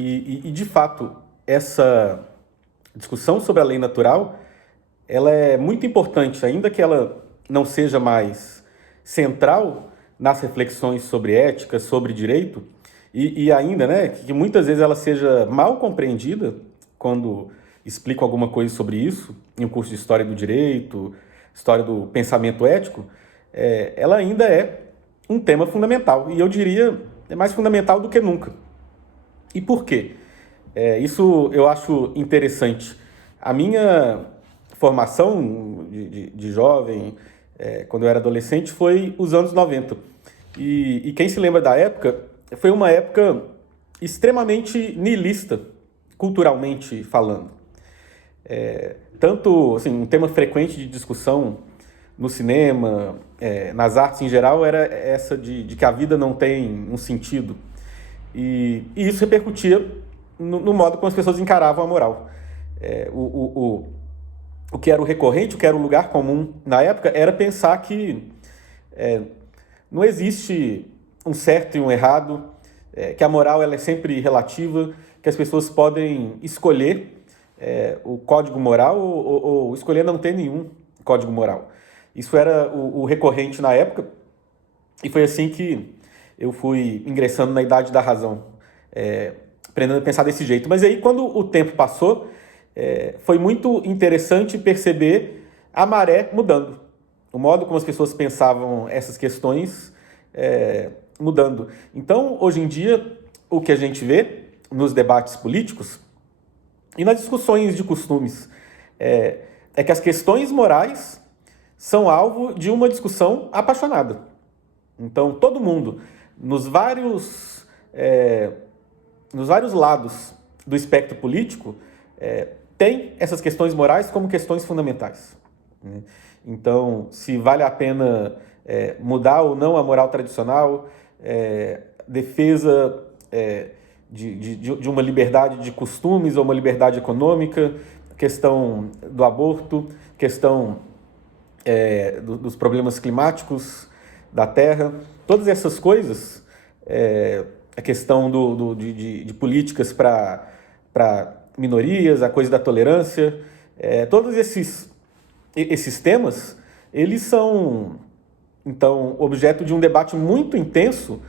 E, de fato, essa discussão sobre a lei natural, ela é muito importante, ainda que ela não seja mais central nas reflexões sobre ética, sobre direito, e ainda, né, que muitas vezes ela seja mal compreendida quando explico alguma coisa sobre isso, em um curso de História do Direito, História do Pensamento Ético, ela ainda é um tema fundamental, e eu diria, é mais fundamental do que nunca. E por quê? Isso eu acho interessante. A minha formação de jovem, quando eu era adolescente, foi os anos 90. E quem se lembra da época, foi uma época extremamente niilista, culturalmente falando. Tanto, assim, um tema frequente de discussão no cinema, nas artes em geral, era essa de que a vida não tem um sentido. E isso repercutia no modo como as pessoas encaravam a moral. O que era o recorrente, o que era o lugar comum na época, era pensar que não existe um certo e um errado, que a moral ela é sempre relativa, que as pessoas podem escolher o código moral ou escolher não ter nenhum código moral. Isso era o recorrente na época, e foi assim que eu fui ingressando na idade da razão, aprendendo a pensar desse jeito. Mas aí, quando o tempo passou, foi muito interessante perceber a maré mudando. O modo como as pessoas pensavam essas questões mudando. Então, hoje em dia, o que a gente vê nos debates políticos e nas discussões de costumes é que as questões morais são alvo de uma discussão apaixonada. Então, todo mundo, nos vários lados do espectro político, tem essas questões morais como questões fundamentais. Então, se vale a pena mudar ou não a moral tradicional, defesa de uma liberdade de costumes ou uma liberdade econômica, questão do aborto, questão dos problemas climáticos da Terra, todas essas coisas, a questão de políticas para minorias, a coisa da tolerância, todos esses temas, eles são, então, objeto de um debate muito intenso,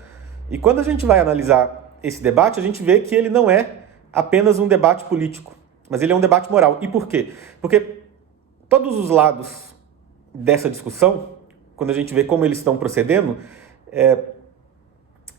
e quando a gente vai analisar esse debate, a gente vê que ele não é apenas um debate político, mas ele é um debate moral. E por quê? Porque todos os lados dessa discussão, quando a gente vê como eles estão procedendo,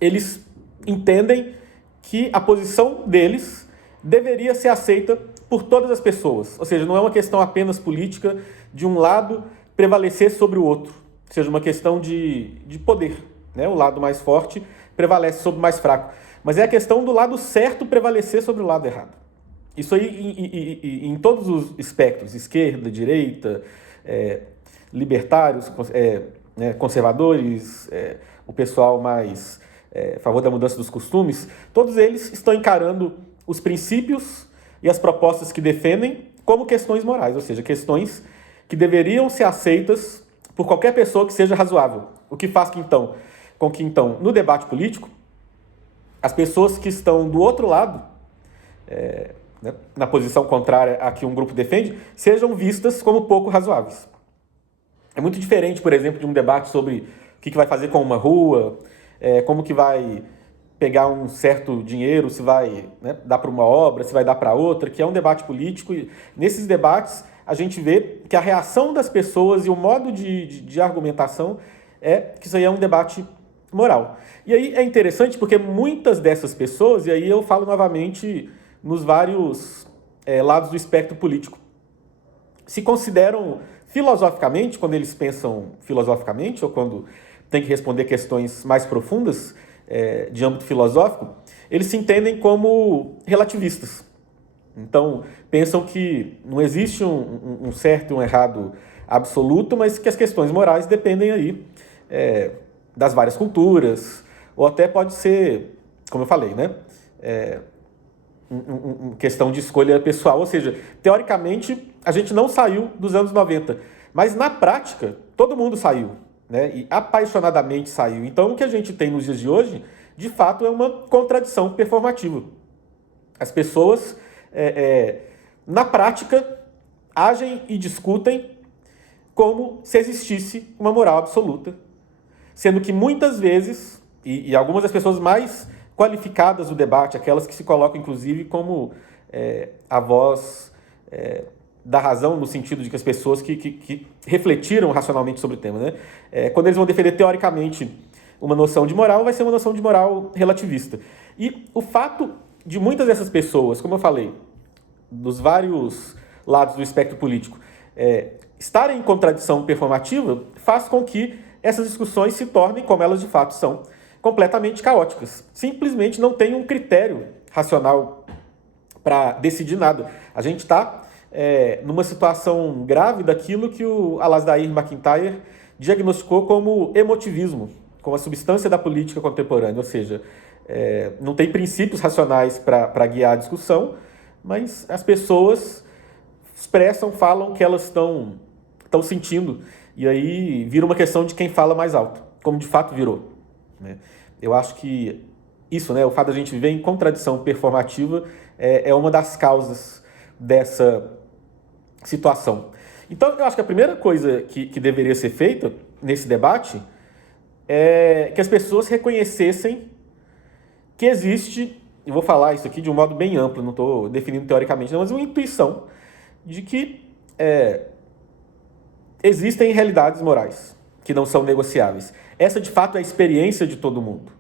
eles entendem que a posição deles deveria ser aceita por todas as pessoas. Ou seja, não é uma questão apenas política de um lado prevalecer sobre o outro. Ou seja, uma questão de poder. Né? O lado mais forte prevalece sobre o mais fraco. Mas é a questão do lado certo prevalecer sobre o lado errado. Isso aí em todos os espectros, esquerda, direita, libertários, conservadores, o pessoal mais a favor da mudança dos costumes, todos eles estão encarando os princípios e as propostas que defendem como questões morais, ou seja, questões que deveriam ser aceitas por qualquer pessoa que seja razoável. O que faz com que, no debate político, as pessoas que estão do outro lado, na posição contrária a que um grupo defende, sejam vistas como pouco razoáveis. É muito diferente, por exemplo, de um debate sobre o que vai fazer com uma rua, como que vai pegar um certo dinheiro, se vai dar para uma obra, se vai dar para outra, que é um debate político. E nesses debates, a gente vê que a reação das pessoas e o modo de argumentação que isso aí é um debate moral. E aí é interessante porque muitas dessas pessoas, e aí eu falo novamente nos vários lados do espectro político, se consideram filosoficamente, quando eles pensam filosoficamente, ou quando tem que responder questões mais profundas de âmbito filosófico, eles se entendem como relativistas. Então, pensam que não existe um certo e um errado absoluto, mas que as questões morais dependem aí das várias culturas, ou até pode ser, como eu falei, uma questão de escolha pessoal. Ou seja, teoricamente, a gente não saiu dos anos 90, mas na prática, todo mundo saiu. E apaixonadamente saiu. Então, o que a gente tem nos dias de hoje, de fato, é uma contradição performativa. As pessoas, na prática, agem e discutem como se existisse uma moral absoluta, sendo que muitas vezes, e algumas das pessoas mais qualificadas do debate, aquelas que se colocam inclusive como a voz da razão, no sentido de que as pessoas que refletiram racionalmente sobre o tema, né? Quando eles vão defender teoricamente uma noção de moral, vai ser uma noção de moral relativista. E o fato de muitas dessas pessoas, como eu falei, dos vários lados do espectro político, estarem em contradição performativa, faz com que essas discussões se tornem, como elas de fato são, completamente caóticas. Simplesmente não tem um critério racional para decidir nada. A gente está numa situação grave daquilo que o Alasdair MacIntyre diagnosticou como emotivismo, como a substância da política contemporânea, ou seja, não tem princípios racionais para guiar a discussão, mas as pessoas expressam, falam o que elas estão sentindo, e aí vira uma questão de quem fala mais alto, como de fato virou, né? Eu acho que isso, né, o fato de a gente viver em contradição performativa é uma das causas dessa situação. Então, eu acho que a primeira coisa que deveria ser feita nesse debate é que as pessoas reconhecessem que existe, eu vou falar isso aqui de um modo bem amplo, não estou definindo teoricamente, não, mas uma intuição de que existem realidades morais que não são negociáveis. Essa, de fato, é a experiência de todo mundo.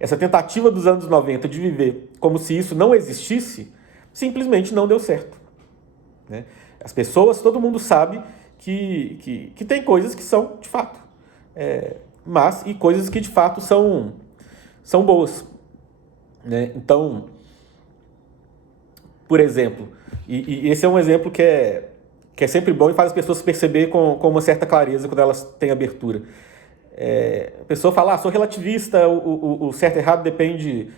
Essa tentativa dos anos 90 de viver como se isso não existisse, simplesmente não deu certo, né? As pessoas, todo mundo sabe que tem coisas que são, de fato, mas e coisas que, de fato, são boas, né? Então, por exemplo, e esse é um exemplo que é sempre bom e faz as pessoas perceber com uma certa clareza quando elas têm abertura. A pessoa fala, sou relativista, o certo e errado depende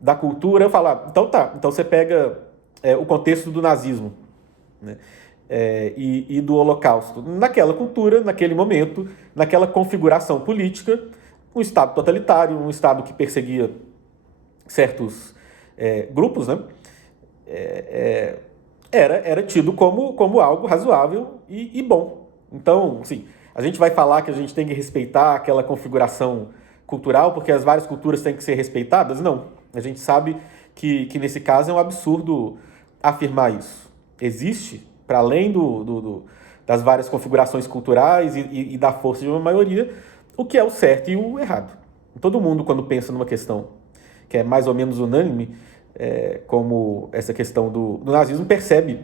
da cultura. Eu falo, então tá, então você pega o contexto do nazismo, né? E do Holocausto. Naquela cultura, naquele momento, naquela configuração política, um Estado totalitário, um Estado que perseguia certos grupos, né? Era tido como algo razoável e bom. Então, assim, a gente vai falar que a gente tem que respeitar aquela configuração cultural porque as várias culturas têm que ser respeitadas? Não. A gente sabe que nesse caso é um absurdo afirmar isso. Existe, para além das várias configurações culturais e da força de uma maioria, o que é o certo e o errado. Todo mundo, quando pensa numa questão que é mais ou menos unânime, como essa questão do nazismo, percebe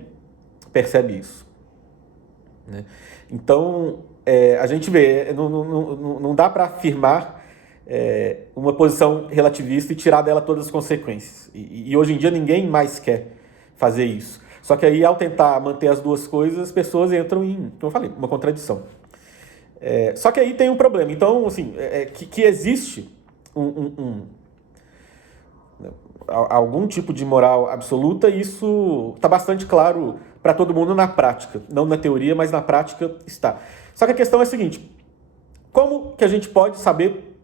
isso, né? Então, a gente vê, não dá para afirmar uma posição relativista e tirar dela todas as consequências. E hoje em dia ninguém mais quer fazer isso. Só que aí, ao tentar manter as duas coisas, as pessoas entram em, como eu falei, uma contradição. Só que aí tem um problema. Então, assim, que existe algum tipo de moral absoluta, isso está bastante claro para todo mundo na prática. Não na teoria, mas na prática está. Só que a questão é a seguinte: como que a gente pode saber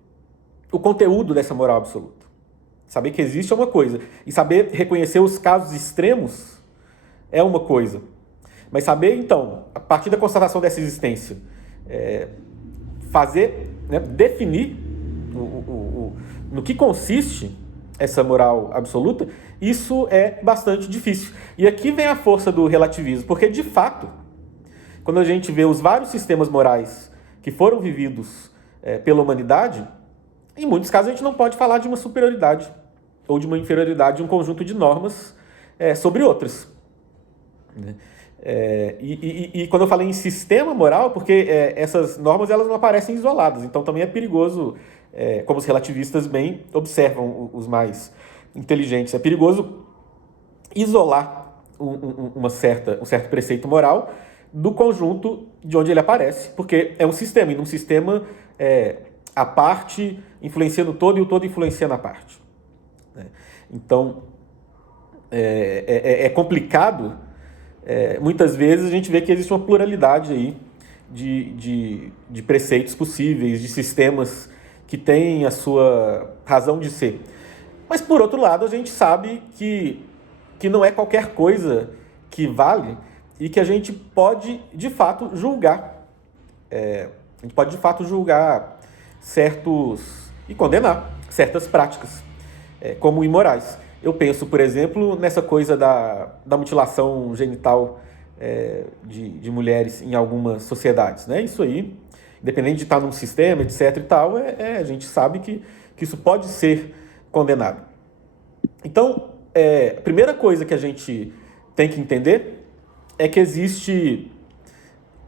o conteúdo dessa moral absoluta? Saber que existe é uma coisa, e saber reconhecer os casos extremos é uma coisa. Mas saber, então, a partir da constatação dessa existência, fazer, né, definir no que consiste essa moral absoluta, isso é bastante difícil. E aqui vem a força do relativismo, porque, de fato, quando a gente vê os vários sistemas morais que foram vividos pela humanidade, em muitos casos a gente não pode falar de uma superioridade ou de uma inferioridade de um conjunto de normas sobre outras, né? E quando eu falei em sistema moral, porque essas normas elas não aparecem isoladas, então também é perigoso, como os relativistas bem observam, os mais inteligentes, é perigoso isolar um certo preceito moral do conjunto de onde ele aparece, porque é um sistema, e num sistema a parte influencia no todo e o todo influencia na parte, né? Então, é complicado. Muitas vezes a gente vê que existe uma pluralidade aí de preceitos possíveis, de sistemas que têm a sua razão de ser. Mas, por outro lado, a gente sabe que que não é qualquer coisa que vale e que a gente pode, de fato, julgar. A gente pode, de fato, julgar certos e condenar certas práticas como imorais. Eu penso, por exemplo, nessa coisa da mutilação genital de mulheres em algumas sociedades, né? Isso aí, independente de estar num sistema, etc. e tal, a gente sabe que isso pode ser condenado. Então, a primeira coisa que a gente tem que entender é que existe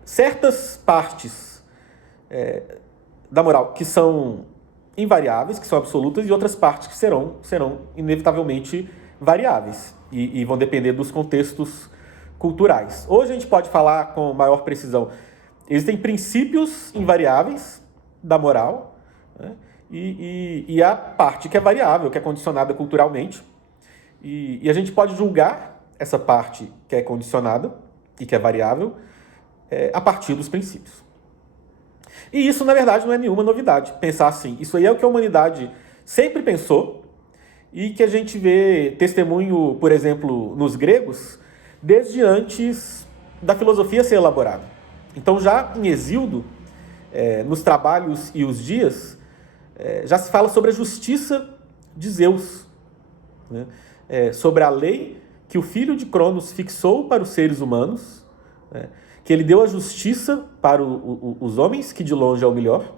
certas partes da moral que são invariáveis, que são absolutas, e outras partes que serão inevitavelmente variáveis e vão depender dos contextos culturais. Hoje a gente pode falar com maior precisão. Existem princípios invariáveis da moral, né? E a parte que é variável, que é condicionada culturalmente. E a gente pode julgar essa parte que é condicionada e que é variável a partir dos princípios. E isso, na verdade, não é nenhuma novidade. Pensar assim, isso aí é o que a humanidade sempre pensou e que a gente vê testemunho, por exemplo, nos gregos, desde antes da filosofia ser elaborada. Então, já em Hesíodo, nos Trabalhos e os Dias, já se fala sobre a justiça de Zeus, né? Sobre a lei que o filho de Cronos fixou para os seres humanos, né? Que ele deu a justiça para os homens, que de longe é o melhor,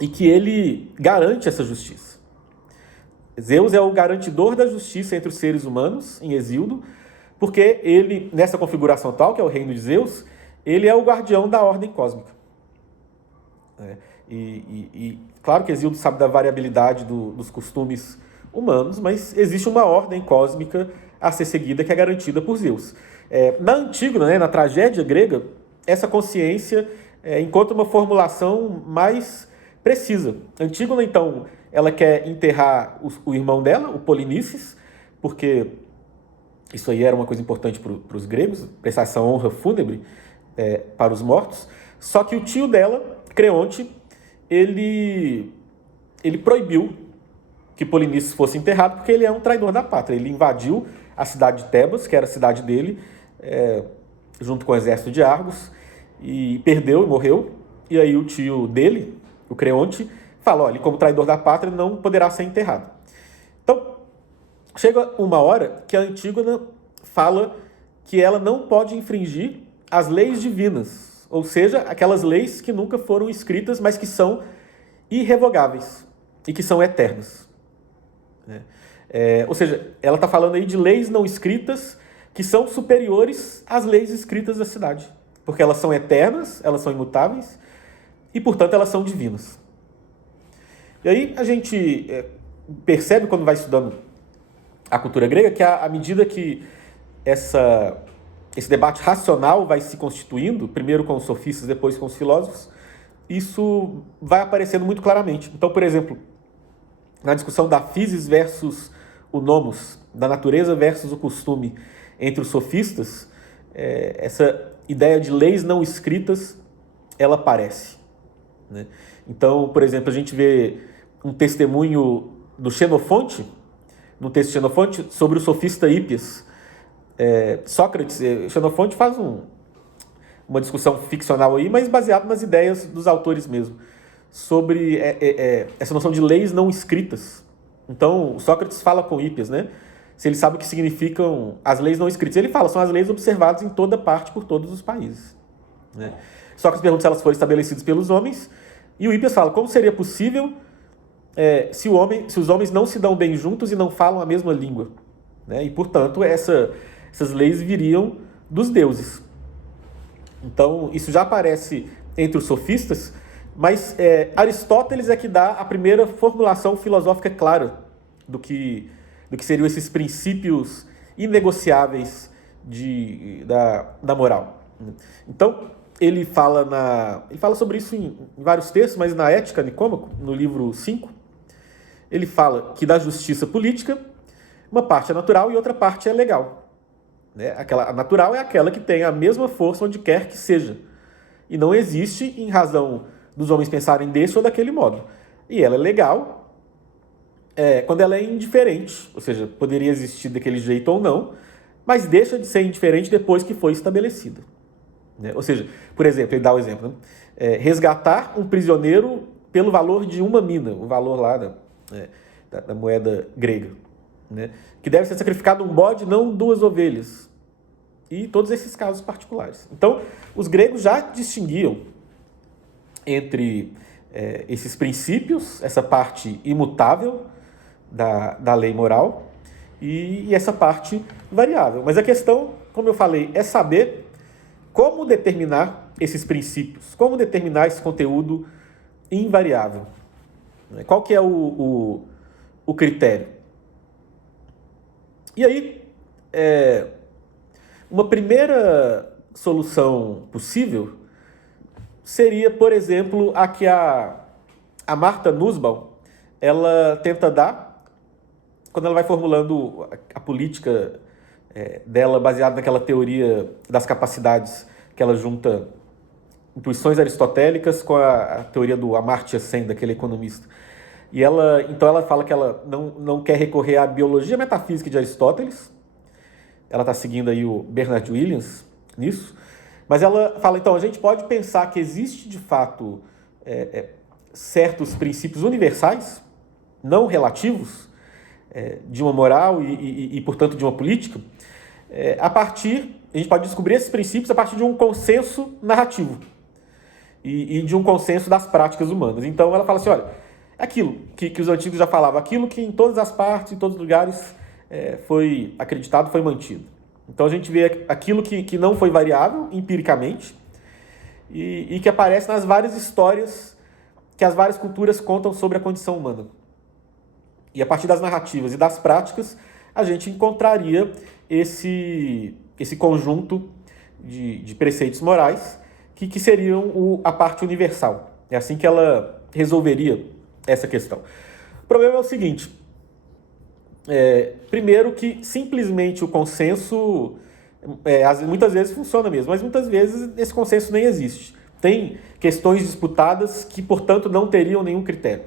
e que ele garante essa justiça. Zeus é o garantidor da justiça entre os seres humanos, em Hesíodo, porque ele, nessa configuração tal, que é o reino de Zeus, ele é o guardião da ordem cósmica. E claro que Hesíodo sabe da variabilidade dos costumes humanos, mas existe uma ordem cósmica a ser seguida que é garantida por Zeus. Na Antígona, né, na tragédia grega, essa consciência encontra uma formulação mais precisa. Antígona, então, ela quer enterrar o irmão dela, o Polinices, porque isso aí era uma coisa importante para os gregos, prestar essa honra fúnebre para os mortos. Só que o tio dela, Creonte, ele proibiu que Polinices fosse enterrado porque ele é um traidor da pátria. Ele invadiu a cidade de Tebas, que era a cidade dele, junto com o exército de Argos, e perdeu e morreu. E aí o tio dele, o Creonte, fala, ele como traidor da pátria não poderá ser enterrado. Então, chega uma hora que a Antígona fala que ela não pode infringir as leis divinas, ou seja, aquelas leis que nunca foram escritas, mas que são irrevogáveis e que são eternas. Ou seja, ela está falando aí de leis não escritas que são superiores às leis escritas da cidade, porque elas são eternas, elas são imutáveis e, portanto, elas são divinas. E aí a gente percebe, quando vai estudando a cultura grega, que à medida que esse debate racional vai se constituindo, primeiro com os sofistas, depois com os filósofos, isso vai aparecendo muito claramente. Então, por exemplo, na discussão da physis versus o nomos, da natureza versus o costume entre os sofistas, essa ideia de leis não escritas, ela aparece, né? Então, por exemplo, a gente vê um testemunho do Xenofonte, no texto de Xenofonte, sobre o sofista Hípias. Sócrates, Xenofonte faz uma discussão ficcional aí, mas baseado nas ideias dos autores mesmo, sobre essa noção de leis não escritas. Então, Sócrates fala com Hípias, né? Se ele sabe o que significam as leis não escritas. Ele fala, são as leis observadas em toda parte por todos os países, né? Sócrates pergunta se elas foram estabelecidas pelos homens, e o Hípias fala, como seria possível se os homens não se dão bem juntos e não falam a mesma língua, né? E, portanto, essas leis viriam dos deuses. Então, isso já aparece entre os sofistas, mas Aristóteles é que dá a primeira formulação filosófica clara do que seriam esses princípios inegociáveis da moral. Então, ele fala sobre isso em vários textos, mas na Ética Nicômaco, no livro 5, ele fala que da justiça política, uma parte é natural e outra parte é legal, né? A natural é aquela que tem a mesma força onde quer que seja, e não existe em razão dos homens pensarem desse ou daquele modo. E ela é legal quando ela é indiferente, ou seja, poderia existir daquele jeito ou não, mas deixa de ser indiferente depois que foi estabelecida. Né? Ou seja, por exemplo, ele dá o exemplo, né? Resgatar um prisioneiro pelo valor de uma mina, o valor lá da moeda grega, né? Que deve ser sacrificado um bode, não 2 ovelhas. E todos esses casos particulares. Então, os gregos já distinguiam entre esses princípios, essa parte imutável da lei moral e essa parte variável. Mas a questão, como eu falei, é saber como determinar esses princípios, como determinar esse conteúdo invariável. Qual que é o critério? E aí, uma primeira solução possível seria, por exemplo, a que a Martha Nussbaum ela tenta dar quando ela vai formulando a política dela baseada naquela teoria das capacidades que ela junta intuições aristotélicas com a teoria do Amartya Sen, daquele economista. E então ela fala que ela não quer recorrer à biologia metafísica de Aristóteles. Ela está seguindo aí o Bernard Williams nisso. Mas ela fala, então, a gente pode pensar que existe, de fato, certos princípios universais, não relativos, de uma moral e, portanto, de uma política, a gente pode descobrir esses princípios a partir de um consenso narrativo e de um consenso das práticas humanas. Então, ela fala assim, olha, aquilo que os antigos já falavam, aquilo que em todas as partes, em todos os lugares foi acreditado, foi mantido. Então, a gente vê aquilo que não foi variável empiricamente e que aparece nas várias histórias que as várias culturas contam sobre a condição humana. E a partir das narrativas e das práticas, a gente encontraria esse conjunto de preceitos morais que seriam a parte universal. É assim que ela resolveria essa questão. O problema é o seguinte, primeiro que simplesmente o consenso, muitas vezes funciona mesmo, mas muitas vezes esse consenso nem existe. Tem questões disputadas que, portanto, não teriam nenhum critério.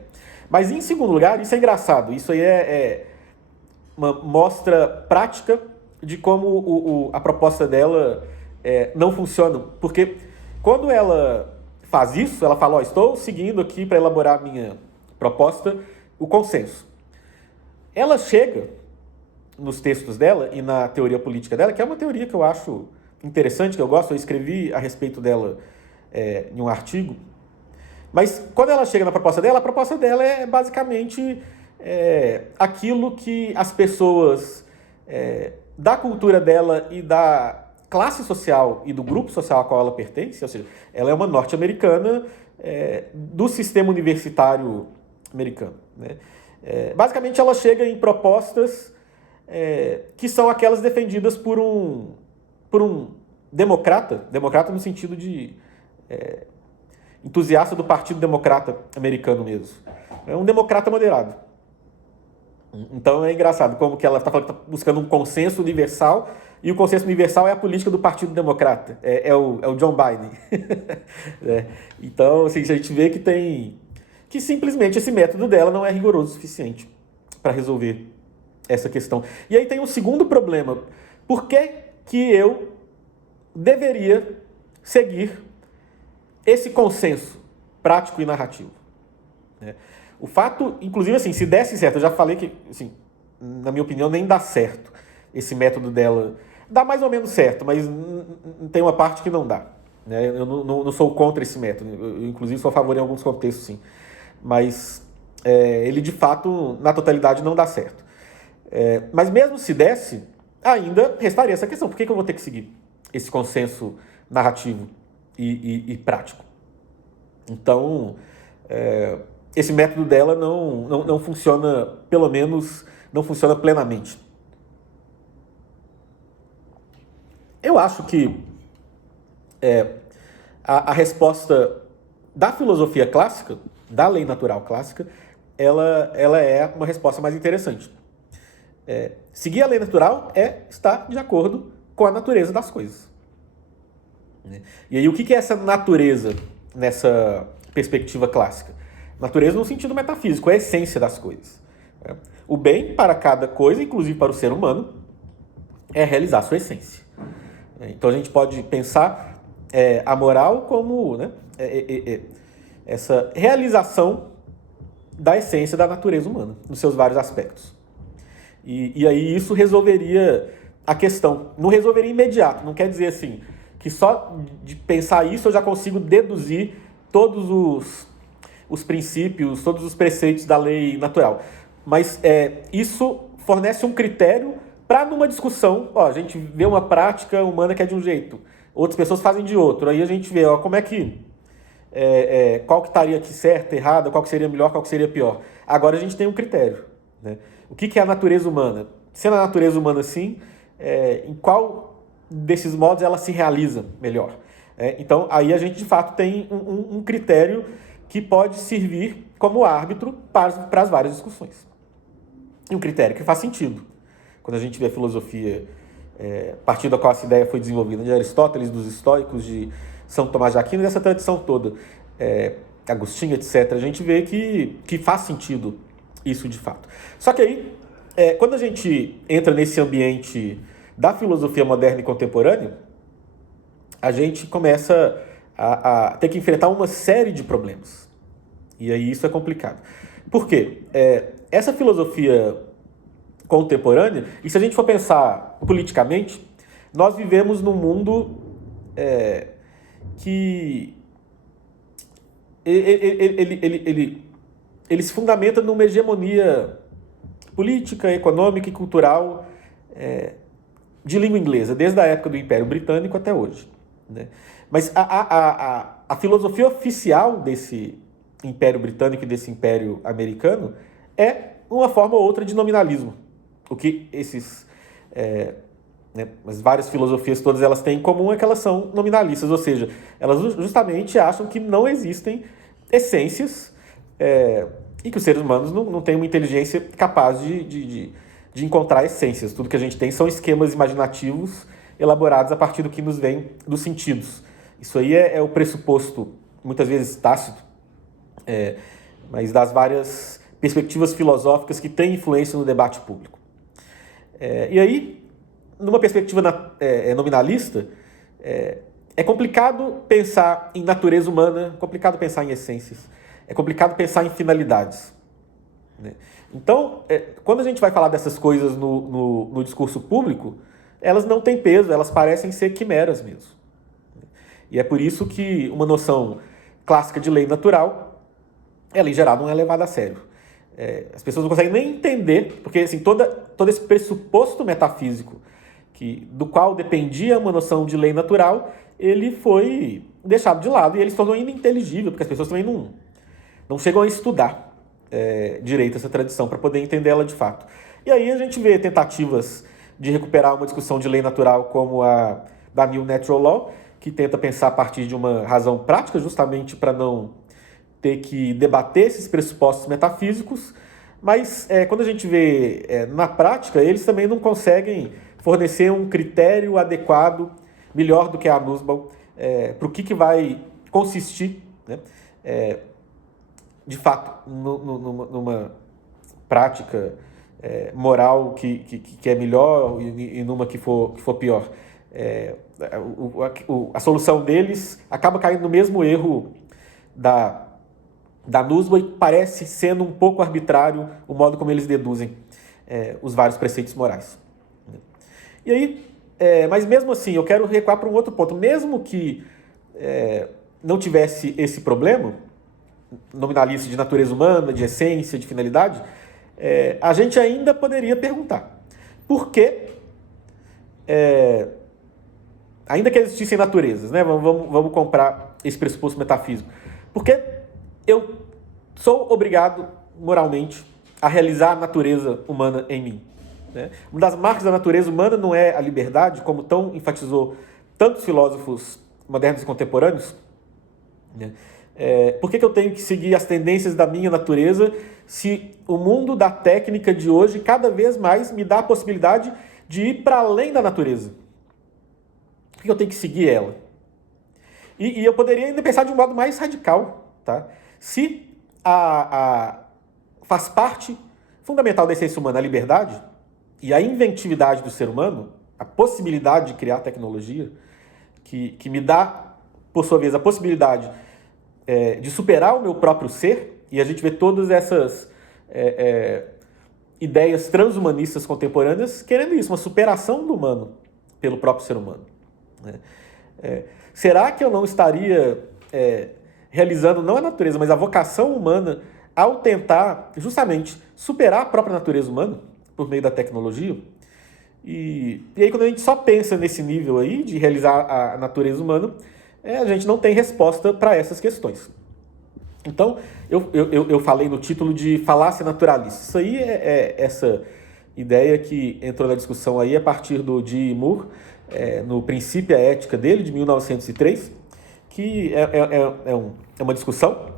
Mas, em segundo lugar, isso é engraçado, isso aí é uma mostra prática de como a proposta dela não funciona. Porque quando ela faz isso, ela fala, estou seguindo aqui para elaborar a minha proposta, o consenso. Ela chega nos textos dela e na teoria política dela, que é uma teoria que eu acho interessante, que eu gosto, eu escrevi a respeito dela em um artigo, mas quando ela chega na proposta dela, a proposta dela é basicamente aquilo que as pessoas da cultura dela e da classe social e do grupo social a qual ela pertence, ou seja, ela é uma norte-americana do sistema universitário americano, né? Basicamente, ela chega em propostas que são aquelas defendidas por um democrata no sentido de entusiasta do Partido Democrata americano mesmo. É um democrata moderado. Então é engraçado como que ela está falando que está buscando um consenso universal, e o consenso universal é a política do Partido Democrata, é o John Biden. Então, assim, a gente vê que simplesmente esse método dela não é rigoroso o suficiente para resolver essa questão. E aí tem um segundo problema. Por que eu deveria seguir esse consenso prático e narrativo? O fato, inclusive, assim, se desse certo, eu já falei que, assim, na minha opinião, nem dá certo esse método dela. Dá mais ou menos certo, mas tem uma parte que não dá. Né? Eu não sou contra esse método. Eu, inclusive, sou a favor em alguns contextos, sim. Mas ele, de fato, na totalidade, não dá certo. Mas mesmo se desse, ainda restaria essa questão. Por que eu vou ter que seguir esse consenso narrativo e prático? Então, esse método dela não funciona, pelo menos, não funciona plenamente. Eu acho que a resposta da filosofia clássica, da lei natural clássica, ela é uma resposta mais interessante. Seguir a lei natural é estar de acordo com a natureza das coisas. E aí, o que é essa natureza nessa perspectiva clássica? Natureza no sentido metafísico, é a essência das coisas. O bem para cada coisa, inclusive para o ser humano, é realizar a sua essência. Então a gente pode pensar a moral como, né, essa realização da essência da natureza humana, nos seus vários aspectos. E aí isso resolveria a questão. Não resolveria imediato, não quer dizer assim, que só de pensar isso eu já consigo deduzir todos os princípios, todos os preceitos da lei natural. Mas isso fornece um critério para numa discussão, a gente vê uma prática humana que é de um jeito, outras pessoas fazem de outro, aí a gente vê como é que qual que estaria aqui certo, errado, qual que seria melhor, qual que seria pior. Agora a gente tem um critério, né? O que é a natureza humana? Sendo a natureza humana assim, em qual desses modos ela se realiza melhor? Então aí a gente de fato tem um critério que pode servir como árbitro para as várias discussões. E um critério que faz sentido. Quando a gente vê a filosofia, a partir da qual essa ideia foi desenvolvida, de Aristóteles, dos estoicos, de São Tomás de Aquino, dessa tradição toda, Agostinho, etc., a gente vê que faz sentido isso de fato. Só que aí, quando a gente entra nesse ambiente da filosofia moderna e contemporânea, a gente começa a ter que enfrentar uma série de problemas. E aí isso é complicado. Por quê? Essa filosofia contemporânea, e se a gente for pensar politicamente, nós vivemos num mundo que ele se fundamenta numa hegemonia política, econômica e cultural de língua inglesa, desde a época do Império Britânico até hoje, né? Mas a filosofia oficial desse Império Britânico e desse Império Americano é uma forma ou outra de nominalismo. O que as várias filosofias, todas elas têm em comum é que elas são nominalistas, ou seja, elas justamente acham que não existem essências e que os seres humanos não têm uma inteligência capaz de encontrar essências. Tudo que a gente tem são esquemas imaginativos elaborados a partir do que nos vem dos sentidos. Isso aí é o pressuposto, muitas vezes tácito, mas das várias perspectivas filosóficas que têm influência no debate público. E aí, numa perspectiva nominalista, é complicado pensar em natureza humana, é complicado pensar em essências, é complicado pensar em finalidades, né? Então, quando a gente vai falar dessas coisas no discurso público, elas não têm peso, elas parecem ser quimeras mesmo. E é por isso que uma noção clássica de lei natural, ela em geral não é levada a sério. As pessoas não conseguem nem entender, porque assim, todo esse pressuposto metafísico do qual dependia uma noção de lei natural, ele foi deixado de lado e ele se tornou ininteligível, porque as pessoas também não chegam a estudar direito essa tradição para poder entender ela de fato. E aí a gente vê tentativas de recuperar uma discussão de lei natural como a da New Natural Law, que tenta pensar a partir de uma razão prática, justamente para não ter que debater esses pressupostos metafísicos, mas quando a gente vê na prática, eles também não conseguem fornecer um critério adequado, melhor do que a Nussbaum, para o que vai consistir, né, de fato, numa prática moral que é melhor e numa que for pior. A solução deles acaba caindo no mesmo erro da Nussbaum, e parece sendo um pouco arbitrário o modo como eles deduzem os vários preceitos morais. E aí, mas mesmo assim, eu quero recuar para um outro ponto. Mesmo que não tivesse esse problema, nominalista de natureza humana, de essência, de finalidade, a gente ainda poderia perguntar por que, ainda que existissem naturezas, né? Vamos comprar esse pressuposto metafísico, por que eu sou obrigado moralmente a realizar a natureza humana em mim, né? Uma das marcas da natureza humana não é a liberdade, como tão enfatizou tantos filósofos modernos e contemporâneos, né? Por que eu tenho que seguir as tendências da minha natureza se o mundo da técnica de hoje cada vez mais me dá a possibilidade de ir para além da natureza? Por que eu tenho que seguir ela? E eu poderia ainda pensar de um modo mais radical, tá? Se faz parte fundamental da essência humana, a liberdade e a inventividade do ser humano, a possibilidade de criar tecnologia, que me dá, por sua vez, a possibilidade de superar o meu próprio ser, e a gente vê todas essas ideias transhumanistas contemporâneas querendo isso, uma superação do humano pelo próprio ser humano. Né? Será que eu não estaria realizando não a natureza, mas a vocação humana ao tentar justamente superar a própria natureza humana por meio da tecnologia? E aí quando a gente só pensa nesse nível aí de realizar a natureza humana, a gente não tem resposta para essas questões. Então, eu falei no título de falácia naturalista. Isso aí essa ideia que entrou na discussão aí a partir do D. Moore, no Princípio e a Ética dele, de 1903, que é uma discussão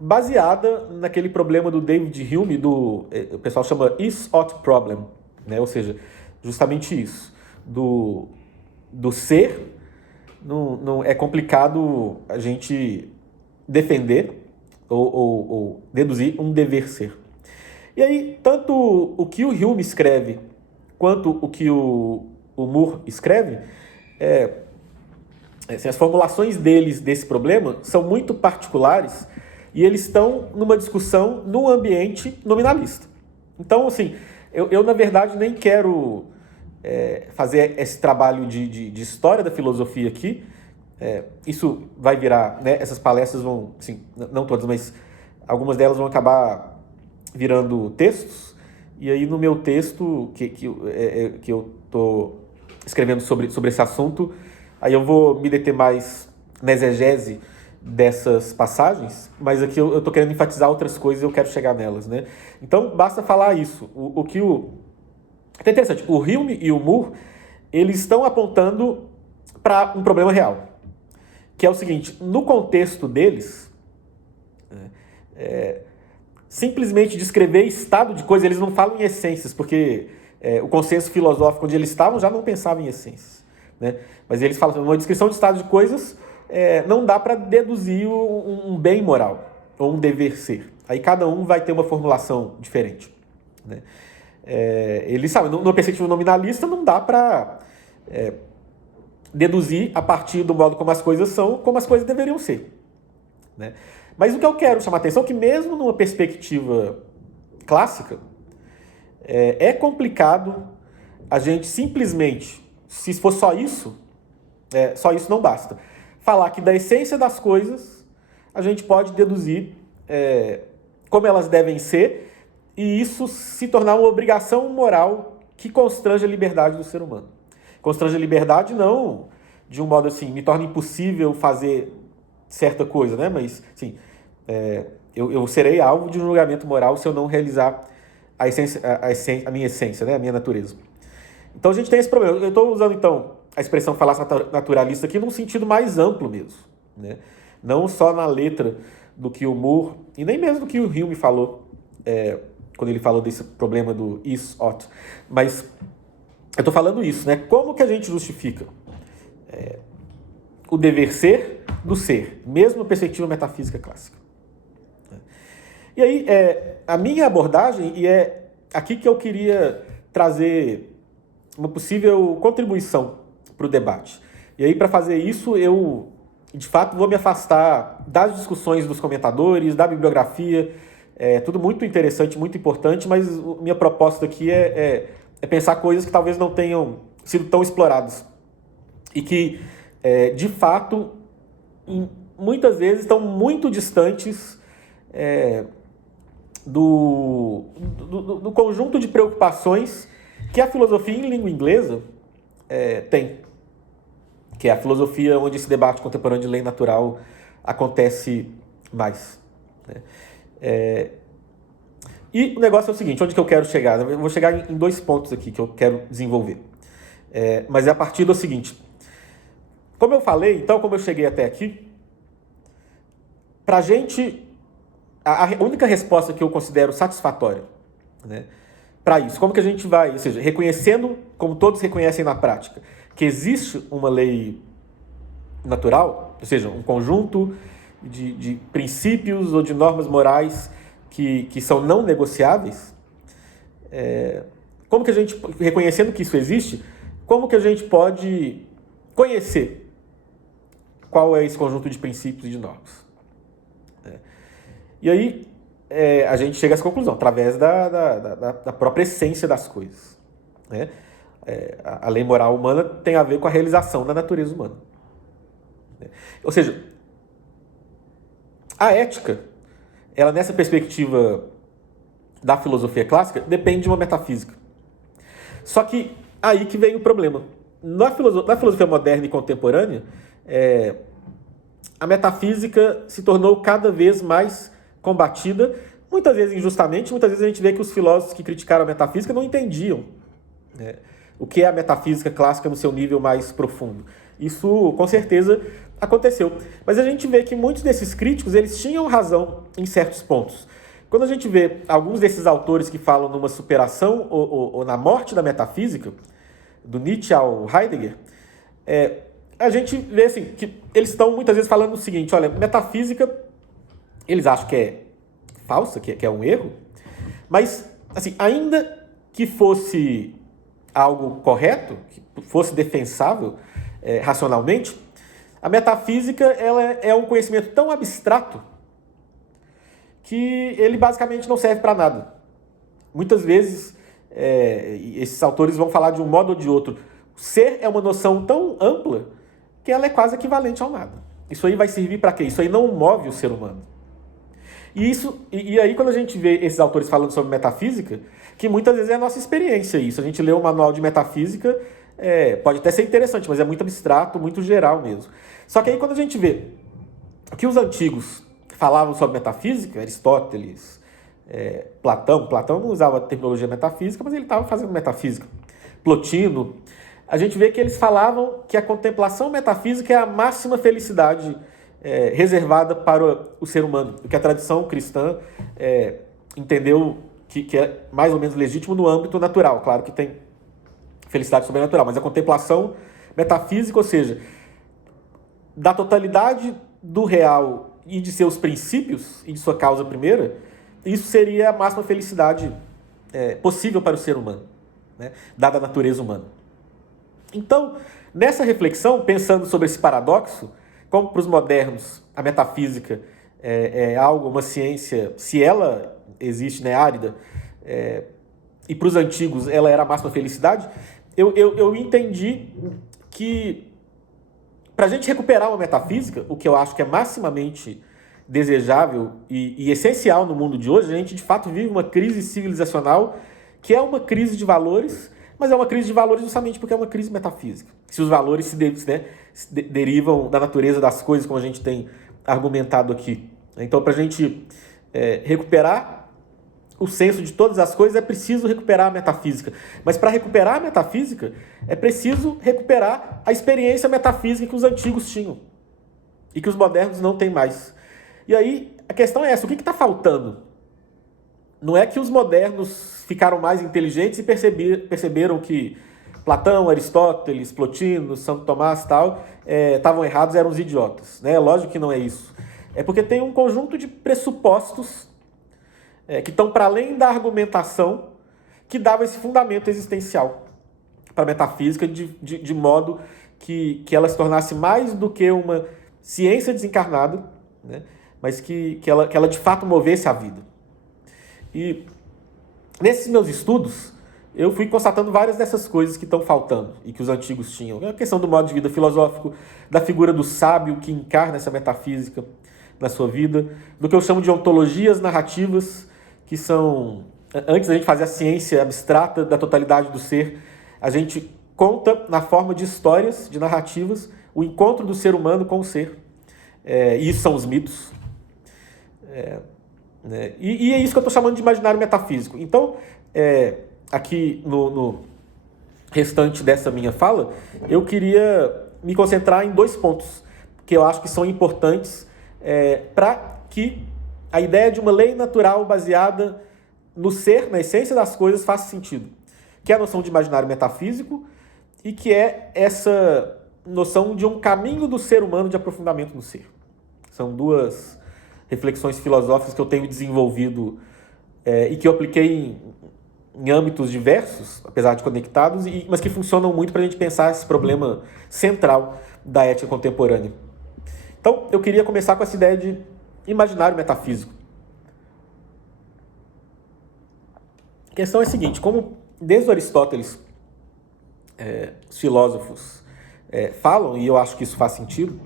baseada naquele problema do David Hume, o pessoal chama is-ought problem, né? Ou seja, justamente isso, do ser, não é complicado a gente defender ou deduzir um dever ser. E aí, tanto o que o Hume escreve quanto o que o Moore escreve, assim, as formulações deles desse problema são muito particulares e eles estão numa discussão num ambiente nominalista. Então, assim, eu na verdade nem quero fazer esse trabalho de história da filosofia aqui. Isso vai virar, né, essas palestras vão, assim, não todas, mas algumas delas vão acabar virando textos, e aí no meu texto que eu estou escrevendo sobre esse assunto, aí eu vou me deter mais na exegese dessas passagens, mas aqui eu estou querendo enfatizar outras coisas e eu quero chegar nelas, né? Então basta falar isso. É interessante, o Hume e o Moore, eles estão apontando para um problema real, que é o seguinte: no contexto deles, simplesmente descrever estado de coisa, eles não falam em essências, porque o consenso filosófico onde eles estavam já não pensava em essências, né? Mas eles falam, uma descrição de estado de coisas não dá para deduzir um bem moral, ou um dever ser. Aí cada um vai ter uma formulação diferente, né? Eles sabem, no perspectiva nominalista não dá para deduzir a partir do modo como as coisas são, como as coisas deveriam ser, né? Mas o que eu quero chamar a atenção é que mesmo numa perspectiva clássica, é complicado a gente simplesmente, se for só isso não basta. Falar que da essência das coisas a gente pode deduzir como elas devem ser, e isso se tornar uma obrigação moral que constrange a liberdade do ser humano. Constrange a liberdade não de um modo assim, me torna impossível fazer certa coisa, né? Mas, assim, eu serei alvo de um julgamento moral se eu não realizar a minha essência, né? A minha natureza. Então a gente tem esse problema. Eu estou usando, então, a expressão falácia naturalista aqui num sentido mais amplo mesmo, né? Não só na letra do que o Moore, e nem mesmo do que o Hume falou, quando ele falou desse problema do is-ought. Mas eu estou falando isso, né? Como que a gente justifica o dever ser do ser, mesmo na perspectiva metafísica clássica? E aí, a minha abordagem, e é aqui que eu queria trazer uma possível contribuição para o debate. E aí, para fazer isso, eu, de fato, vou me afastar das discussões dos comentadores, da bibliografia, tudo muito interessante, muito importante, mas minha proposta aqui é pensar coisas que talvez não tenham sido tão exploradas e que, de fato, muitas vezes estão muito distantes do conjunto de preocupações que a filosofia em língua inglesa tem, que é a filosofia onde esse debate contemporâneo de lei natural acontece mais, né? E o negócio é o seguinte, onde que eu quero chegar? Eu vou chegar em 2 pontos aqui que eu quero desenvolver. Mas é a partir do seguinte: como eu falei, então, como eu cheguei até aqui, para a gente, a única resposta que eu considero satisfatória, né, para isso, como que a gente vai, ou seja, reconhecendo, como todos reconhecem na prática, que existe uma lei natural, ou seja, um conjunto de princípios ou de normas morais que são não negociáveis, como que a gente, reconhecendo que isso existe, como que a gente pode conhecer qual é esse conjunto de princípios e de normas? E aí a gente chega a essa conclusão, através da própria essência das coisas. Né? A lei moral humana tem a ver com a realização da natureza humana. Ou seja, a ética, ela nessa perspectiva da filosofia clássica, depende de uma metafísica. Só que aí que vem o problema. Na filosofia moderna e contemporânea, a metafísica se tornou cada vez mais combatida, muitas vezes injustamente, muitas vezes a gente vê que os filósofos que criticaram a metafísica não entendiam o que é a metafísica clássica no seu nível mais profundo. Isso, com certeza, aconteceu. Mas a gente vê que muitos desses críticos, eles tinham razão em certos pontos. Quando a gente vê alguns desses autores que falam numa superação ou na morte da metafísica, do Nietzsche ao Heidegger, a gente vê assim, que eles estão muitas vezes falando o seguinte, olha, metafísica, eles acham que é falsa, que é um erro, mas, assim, ainda que fosse algo correto, que fosse defensável racionalmente, a metafísica ela é um conhecimento tão abstrato que ele basicamente não serve para nada. Muitas vezes, esses autores vão falar de um modo ou de outro. O ser é uma noção tão ampla que ela é quase equivalente ao nada. Isso aí vai servir para quê? Isso aí não move o ser humano. E aí, quando a gente vê esses autores falando sobre metafísica, que muitas vezes é a nossa experiência isso. A gente lê um manual de metafísica, pode até ser interessante, mas é muito abstrato, muito geral mesmo. Só que aí, quando a gente vê que os antigos falavam sobre metafísica, Aristóteles, Platão não usava a terminologia metafísica, mas ele estava fazendo metafísica. Plotino, a gente vê que eles falavam que a contemplação metafísica é a máxima felicidade reservada para o ser humano, o que a tradição cristã entendeu que é mais ou menos legítimo no âmbito natural. Claro que tem felicidade sobrenatural, mas a contemplação metafísica, ou seja, da totalidade do real e de seus princípios e de sua causa primeira, isso seria a máxima felicidade possível para o ser humano, né? Dada a natureza humana. Então, nessa reflexão, pensando sobre esse paradoxo, como para os modernos a metafísica é algo, uma ciência, se ela existe, né, árida, e para os antigos ela era a máxima felicidade, eu entendi que para a gente recuperar uma metafísica, o que eu acho que é maximamente desejável e essencial no mundo de hoje, a gente de fato vive uma crise civilizacional que é uma crise de valores, mas é uma crise de valores justamente porque é uma crise metafísica. Se os valores se derivam da natureza das coisas, como a gente tem argumentado aqui. Então, para a gente recuperar o senso de todas as coisas, é preciso recuperar a metafísica. Mas para recuperar a metafísica, é preciso recuperar a experiência metafísica que os antigos tinham e que os modernos não têm mais. E aí, a questão é essa, o que está faltando? Não é que os modernos ficaram mais inteligentes e perceberam que Platão, Aristóteles, Plotino, Santo Tomás e tal, estavam errados, eram os idiotas. Né? Lógico que não é isso. É porque tem um conjunto de pressupostos que estão para além da argumentação que dava esse fundamento existencial para a metafísica, de modo que ela se tornasse mais do que uma ciência desencarnada, né? Mas que ela de fato movesse a vida. E nesses meus estudos, eu fui constatando várias dessas coisas que estão faltando e que os antigos tinham. A questão do modo de vida filosófico, da figura do sábio que encarna essa metafísica na sua vida, do que eu chamo de ontologias narrativas, que são, antes da gente fazer a ciência abstrata da totalidade do ser, a gente conta na forma de histórias, de narrativas, o encontro do ser humano com o ser. E isso são os mitos. E é isso que eu estou chamando de imaginário metafísico. Então, aqui no restante dessa minha fala, eu queria me concentrar em 2 pontos que eu acho que são importantes para que a ideia de uma lei natural baseada no ser, na essência das coisas, faça sentido. Que é a noção de imaginário metafísico e que é essa noção de um caminho do ser humano de aprofundamento no ser. São 2 reflexões filosóficas que eu tenho desenvolvido e que eu apliquei em âmbitos diversos, apesar de conectados, mas que funcionam muito para a gente pensar esse problema central da ética contemporânea. Então, eu queria começar com essa ideia de imaginário metafísico. A questão é a seguinte: como desde Aristóteles os filósofos falam, e eu acho que isso faz sentido,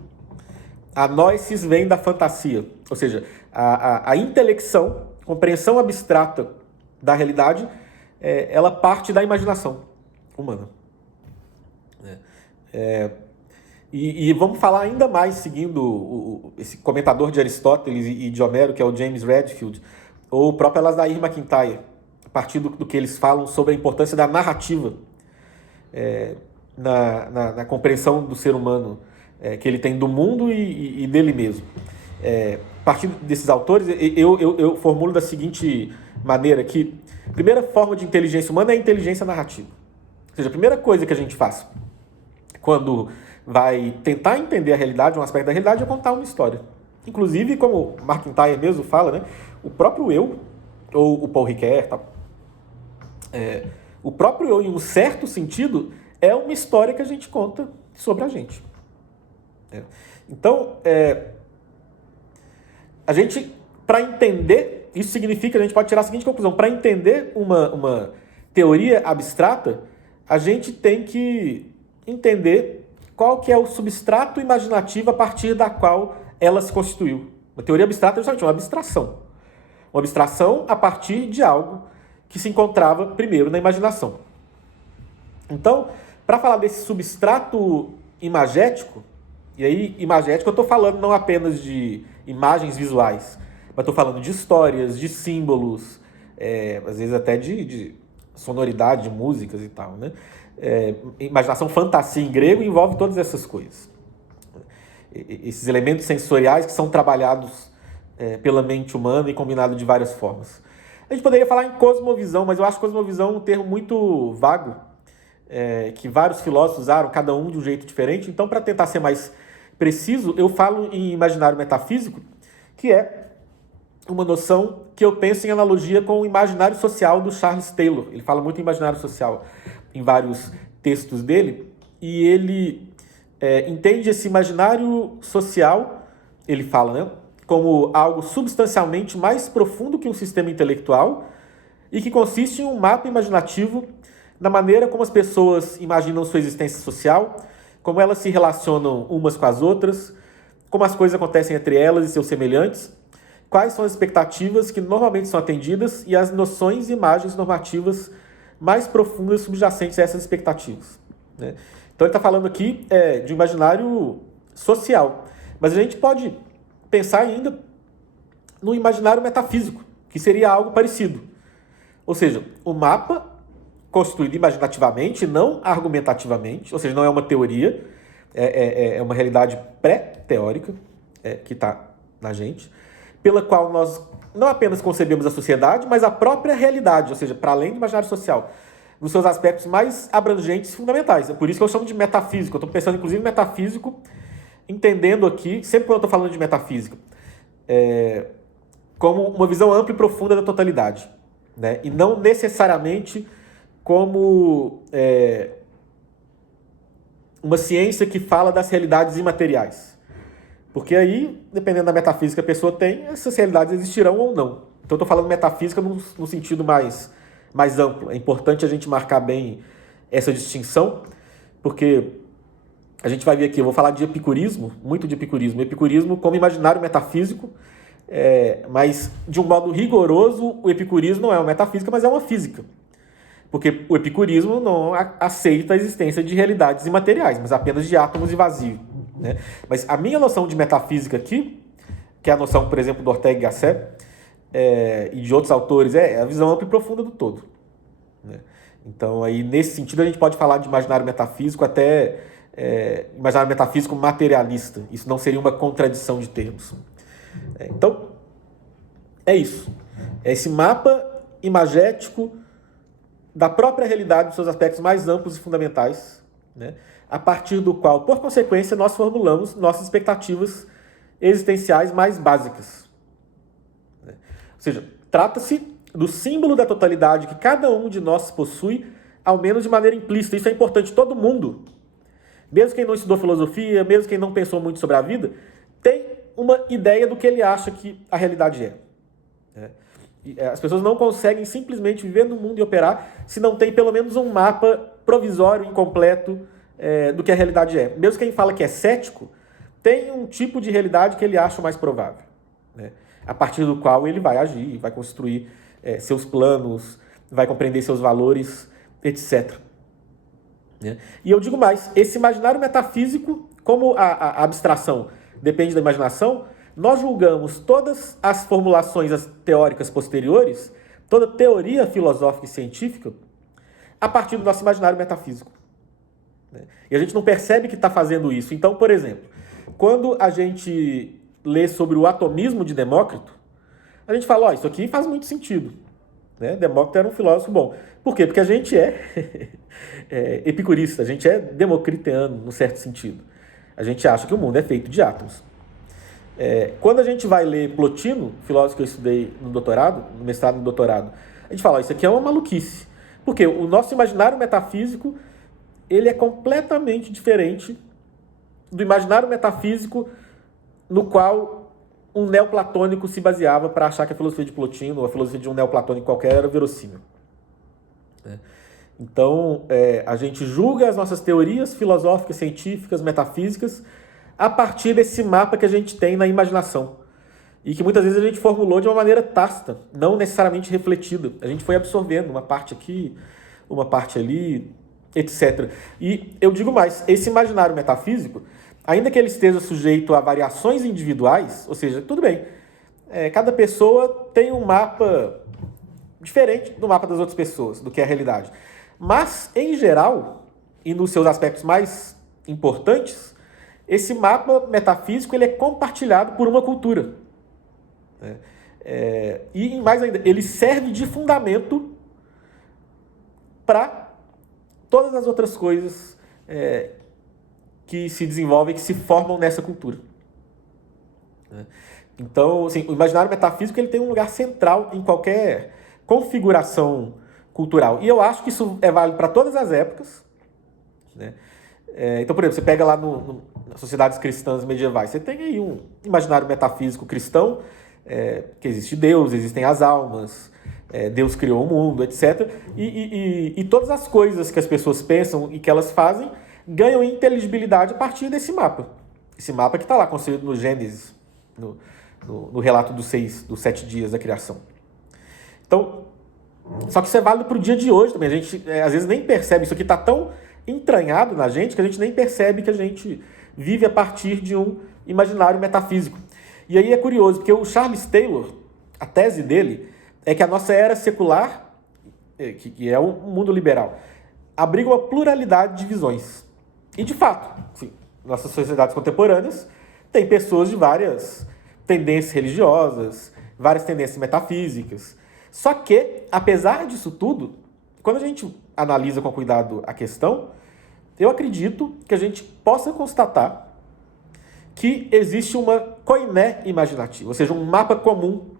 a noesis vem da fantasia, ou seja, a intelecção, compreensão abstrata da realidade, ela parte da imaginação humana. E vamos falar ainda mais seguindo esse comentador de Aristóteles e de Homero, que é o James Redfield, ou o próprio Alasdair MacIntyre, a partir do que eles falam sobre a importância da narrativa na compreensão do ser humano que ele tem do mundo e dele mesmo. A partir desses autores, eu formulo da seguinte maneira, que a primeira forma de inteligência humana é a inteligência narrativa. Ou seja, a primeira coisa que a gente faz quando vai tentar entender a realidade, um aspecto da realidade, é contar uma história. Inclusive, como MacIntyre mesmo fala, né, o próprio eu, ou o Paul Ricoeur, o próprio eu, em um certo sentido, é uma história que a gente conta sobre a gente. Então, a gente, para entender, isso significa, a gente pode tirar a seguinte conclusão: para entender uma teoria abstrata, a gente tem que entender qual que é o substrato imaginativo a partir da qual ela se constituiu. Uma teoria abstrata é justamente uma abstração. Uma abstração a partir de algo que se encontrava primeiro na imaginação. Então, para falar desse substrato imagético, e aí imagético eu estou falando não apenas de imagens visuais, mas estou falando de histórias, de símbolos, às vezes até de sonoridade, de músicas e tal, né? Imaginação, fantasia em grego envolve todas essas coisas. Esses elementos sensoriais que são trabalhados pela mente humana e combinados de várias formas. A gente poderia falar em cosmovisão, mas eu acho cosmovisão um termo muito vago, que vários filósofos usaram, cada um de um jeito diferente. Então, para tentar ser mais preciso, eu falo em imaginário metafísico, que é uma noção que eu penso em analogia com o imaginário social do Charles Taylor. Ele fala muito em imaginário social em vários textos dele, e ele entende esse imaginário social, ele fala, né, como algo substancialmente mais profundo que um sistema intelectual e que consiste em um mapa imaginativo na maneira como as pessoas imaginam sua existência social, como elas se relacionam umas com as outras, como as coisas acontecem entre elas e seus semelhantes, quais são as expectativas que normalmente são atendidas e as noções e imagens normativas mais profundas subjacentes a essas expectativas. Né? Então ele está falando aqui de um imaginário social, mas a gente pode pensar ainda no imaginário metafísico, que seria algo parecido. Ou seja, o mapa construído imaginativamente, não argumentativamente, ou seja, não é uma teoria, é uma realidade pré-teórica que está na gente, pela qual nós não apenas concebemos a sociedade, mas a própria realidade, ou seja, para além do imaginário social, nos seus aspectos mais abrangentes e fundamentais. É por isso que eu chamo de metafísico. Eu estou pensando, inclusive, em metafísico, entendendo aqui, sempre quando eu estou falando de metafísica, como uma visão ampla e profunda da totalidade, né? E não necessariamente como uma ciência que fala das realidades imateriais. Porque aí, dependendo da metafísica que a pessoa tem, essas realidades existirão ou não. Então eu estou falando metafísica no sentido mais amplo. É importante a gente marcar bem essa distinção, porque a gente vai ver aqui, eu vou falar de epicurismo, muito de epicurismo. Epicurismo como imaginário metafísico, mas de um modo rigoroso, o epicurismo não é uma metafísica, mas é uma física. Porque o epicurismo não aceita a existência de realidades imateriais, mas apenas de átomos e vazio. Né? Mas a minha noção de metafísica aqui, que é a noção, por exemplo, do Ortega y Gasset e de outros autores, é a visão ampla e profunda do todo. Né? Então, aí, nesse sentido, a gente pode falar de imaginário metafísico até imaginário metafísico materialista. Isso não seria uma contradição de termos. Então, é isso. É esse mapa imagético da própria realidade, dos seus aspectos mais amplos e fundamentais, né? A partir do qual, por consequência, nós formulamos nossas expectativas existenciais mais básicas. Né? Ou seja, trata-se do símbolo da totalidade que cada um de nós possui, ao menos de maneira implícita. Isso é importante. Todo mundo, mesmo quem não estudou filosofia, mesmo quem não pensou muito sobre a vida, tem uma ideia do que ele acha que a realidade é. As pessoas não conseguem simplesmente viver no mundo e operar se não tem pelo menos um mapa provisório, incompleto, do que a realidade é. Mesmo quem fala que é cético, tem um tipo de realidade que ele acha o mais provável, né? A partir do qual ele vai agir, vai construir seus planos, vai compreender seus valores, etc. E eu digo mais, esse imaginário metafísico, como a abstração depende da imaginação, nós julgamos todas as formulações teóricas posteriores, toda teoria filosófica e científica, a partir do nosso imaginário metafísico. E a gente não percebe que está fazendo isso. Então, por exemplo, quando a gente lê sobre o atomismo de Demócrito, a gente fala, isso aqui faz muito sentido. Demócrito era um filósofo bom. Por quê? Porque a gente é epicurista, a gente é democriteano, num certo sentido. A gente acha que o mundo é feito de átomos. Quando a gente vai ler Plotino, filósofo que eu estudei no doutorado, no mestrado e no doutorado, a gente fala, isso aqui é uma maluquice. Porque o nosso imaginário metafísico, ele é completamente diferente do imaginário metafísico no qual um neoplatônico se baseava para achar que a filosofia de Plotino ou a filosofia de um neoplatônico qualquer era verossímil. Então, a gente julga as nossas teorias filosóficas, científicas, metafísicas, a partir desse mapa que a gente tem na imaginação. E que muitas vezes a gente formulou de uma maneira tácita, não necessariamente refletida. A gente foi absorvendo uma parte aqui, uma parte ali, etc. E eu digo mais, esse imaginário metafísico, ainda que ele esteja sujeito a variações individuais, ou seja, tudo bem, cada pessoa tem um mapa diferente do mapa das outras pessoas, do que é a realidade. Mas, em geral, e nos seus aspectos mais importantes, esse mapa metafísico ele é compartilhado por uma cultura. E, mais ainda, ele serve de fundamento para todas as outras coisas que se desenvolvem, que se formam nessa cultura. Então, assim, o imaginário metafísico ele tem um lugar central em qualquer configuração cultural. E eu acho que isso é válido para todas as épocas. Então, por exemplo, você pega lá nas sociedades cristãs medievais, você tem aí um imaginário metafísico cristão, que existe Deus, existem as almas, Deus criou o mundo, etc. E todas as coisas que as pessoas pensam e que elas fazem ganham inteligibilidade a partir desse mapa. Esse mapa que está lá construído no Gênesis, no relato dos 7 dias da criação. Então, só que isso é válido para o dia de hoje também. A gente, às vezes, nem percebe. Isso aqui está tão entranhado na gente que a gente nem percebe que a gente vive a partir de um imaginário metafísico. E aí é curioso, porque o Charles Taylor, a tese dele é que a nossa era secular, que é o mundo liberal, abriga uma pluralidade de visões. E, de fato, sim, nossas sociedades contemporâneas têm pessoas de várias tendências religiosas, várias tendências metafísicas. Só que, apesar disso tudo, quando a gente analisa com cuidado a questão, eu acredito que a gente possa constatar que existe uma koiné imaginativa, ou seja, um mapa comum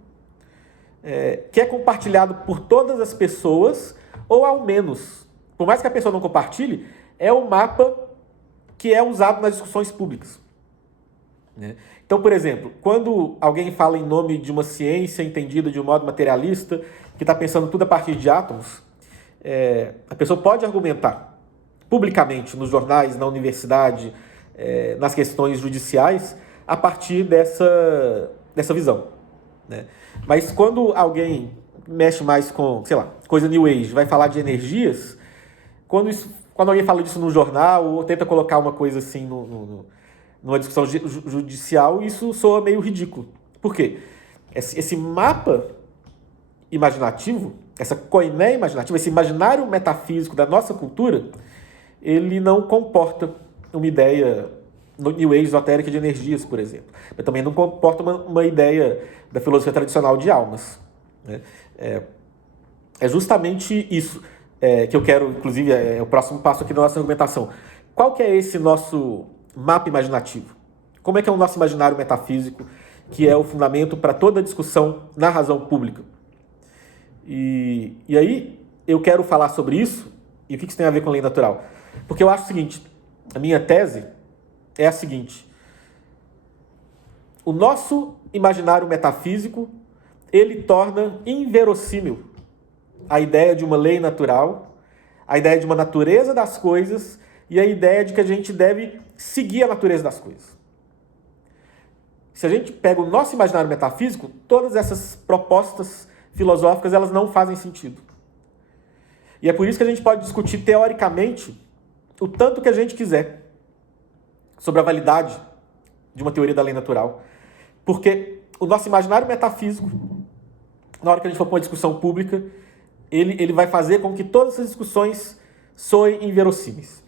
que é compartilhado por todas as pessoas, ou ao menos, por mais que a pessoa não compartilhe, é o mapa que é usado nas discussões públicas. Então, por exemplo, quando alguém fala em nome de uma ciência entendida de um modo materialista, que está pensando tudo a partir de átomos, a pessoa pode argumentar publicamente nos jornais, na universidade, nas questões judiciais, a partir dessa visão. Mas quando alguém mexe mais com, sei lá, coisa New Age, vai falar de energias, quando alguém fala disso no jornal ou tenta colocar uma coisa assim numa discussão judicial, isso soa meio ridículo. Por quê? Esse mapa imaginativo, essa koiné imaginativa, esse imaginário metafísico da nossa cultura, ele não comporta uma ideia no New Age esotérica de energias, por exemplo. Mas também não comporta uma ideia da filosofia tradicional de almas. É justamente isso que eu quero, inclusive, é o próximo passo aqui da nossa argumentação. Qual que é esse nosso mapa imaginativo? Como é que é o nosso imaginário metafísico, que é o fundamento para toda a discussão na razão pública? E aí eu quero falar sobre isso, e o que isso tem a ver com lei natural? Porque eu acho o seguinte, a minha tese é a seguinte: o nosso imaginário metafísico, ele torna inverossímil a ideia de uma lei natural, a ideia de uma natureza das coisas e a ideia de que a gente deve seguir a natureza das coisas. Se a gente pega o nosso imaginário metafísico, todas essas propostas filosóficas, elas não fazem sentido. E é por isso que a gente pode discutir teoricamente o tanto que a gente quiser sobre a validade de uma teoria da lei natural. Porque o nosso imaginário metafísico, na hora que a gente for para uma discussão pública, ele vai fazer com que todas essas discussões soem inverossímeis.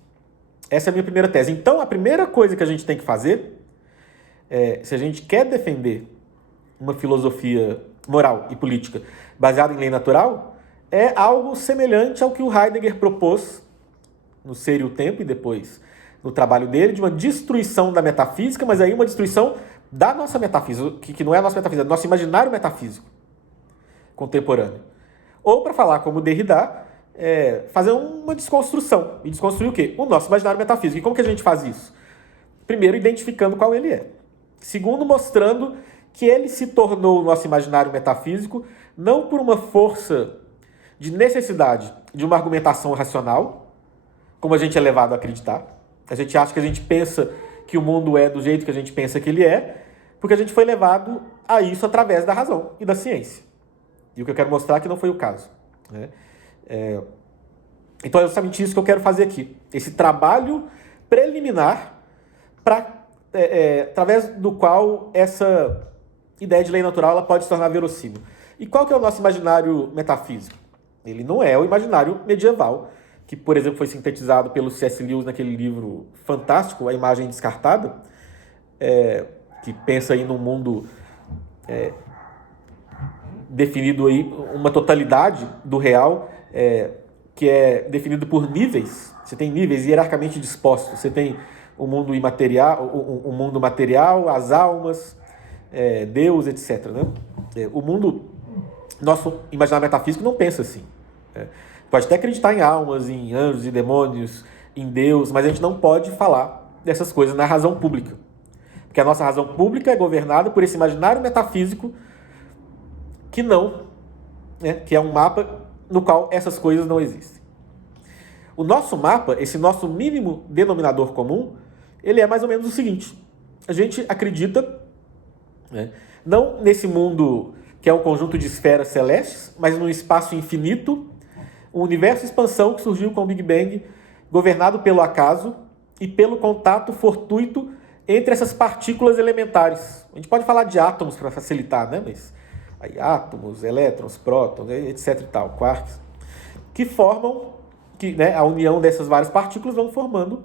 Essa é a minha primeira tese. Então, a primeira coisa que a gente tem que fazer, se a gente quer defender uma filosofia moral e política baseada em lei natural, é algo semelhante ao que o Heidegger propôs no Ser e o Tempo e depois no trabalho dele, de uma destruição da metafísica, mas aí uma destruição da nossa metafísica, que não é a nossa metafísica, é do nosso imaginário metafísico contemporâneo. Ou, para falar como Derrida, fazer uma desconstrução. E desconstruir o quê? O nosso imaginário metafísico. E como que a gente faz isso? Primeiro, identificando qual ele é. Segundo, mostrando que ele se tornou o nosso imaginário metafísico não por uma força de necessidade de uma argumentação racional, como a gente é levado a acreditar. A gente acha que a gente pensa que o mundo é do jeito que a gente pensa que ele é, porque a gente foi levado a isso através da razão e da ciência. E o que eu quero mostrar é que não foi o caso, né? Então é justamente isso que eu quero fazer aqui. Esse trabalho preliminar através do qual essa ideia de lei natural ela pode se tornar verossímil. E qual que é o nosso imaginário metafísico? Ele não é o imaginário medieval, que, por exemplo, foi sintetizado pelo C.S. Lewis naquele livro fantástico, A Imagem Descartada, que pensa aí num mundo definido aí, uma totalidade do real, que é definido por níveis. Você tem níveis hierarquicamente dispostos. Você tem o mundo imaterial, o mundo material, as almas, Deus, etc. Né? O mundo, nosso imaginário metafísico não pensa assim. Pode até acreditar em almas, em anjos e demônios, em Deus, mas a gente não pode falar dessas coisas na razão pública. Porque a nossa razão pública é governada por esse imaginário metafísico que não, que é um mapa no qual essas coisas não existem. O nosso mapa, esse nosso mínimo denominador comum, ele é mais ou menos o seguinte: a gente acredita, não nesse mundo que é um conjunto de esferas celestes, mas num espaço infinito, um universo de expansão que surgiu com o Big Bang, governado pelo acaso e pelo contato fortuito entre essas partículas elementares. A gente pode falar de átomos para facilitar, né? Mas aí, átomos, elétrons, prótons, etc. e tal, quarks, que formam, a união dessas várias partículas vão formando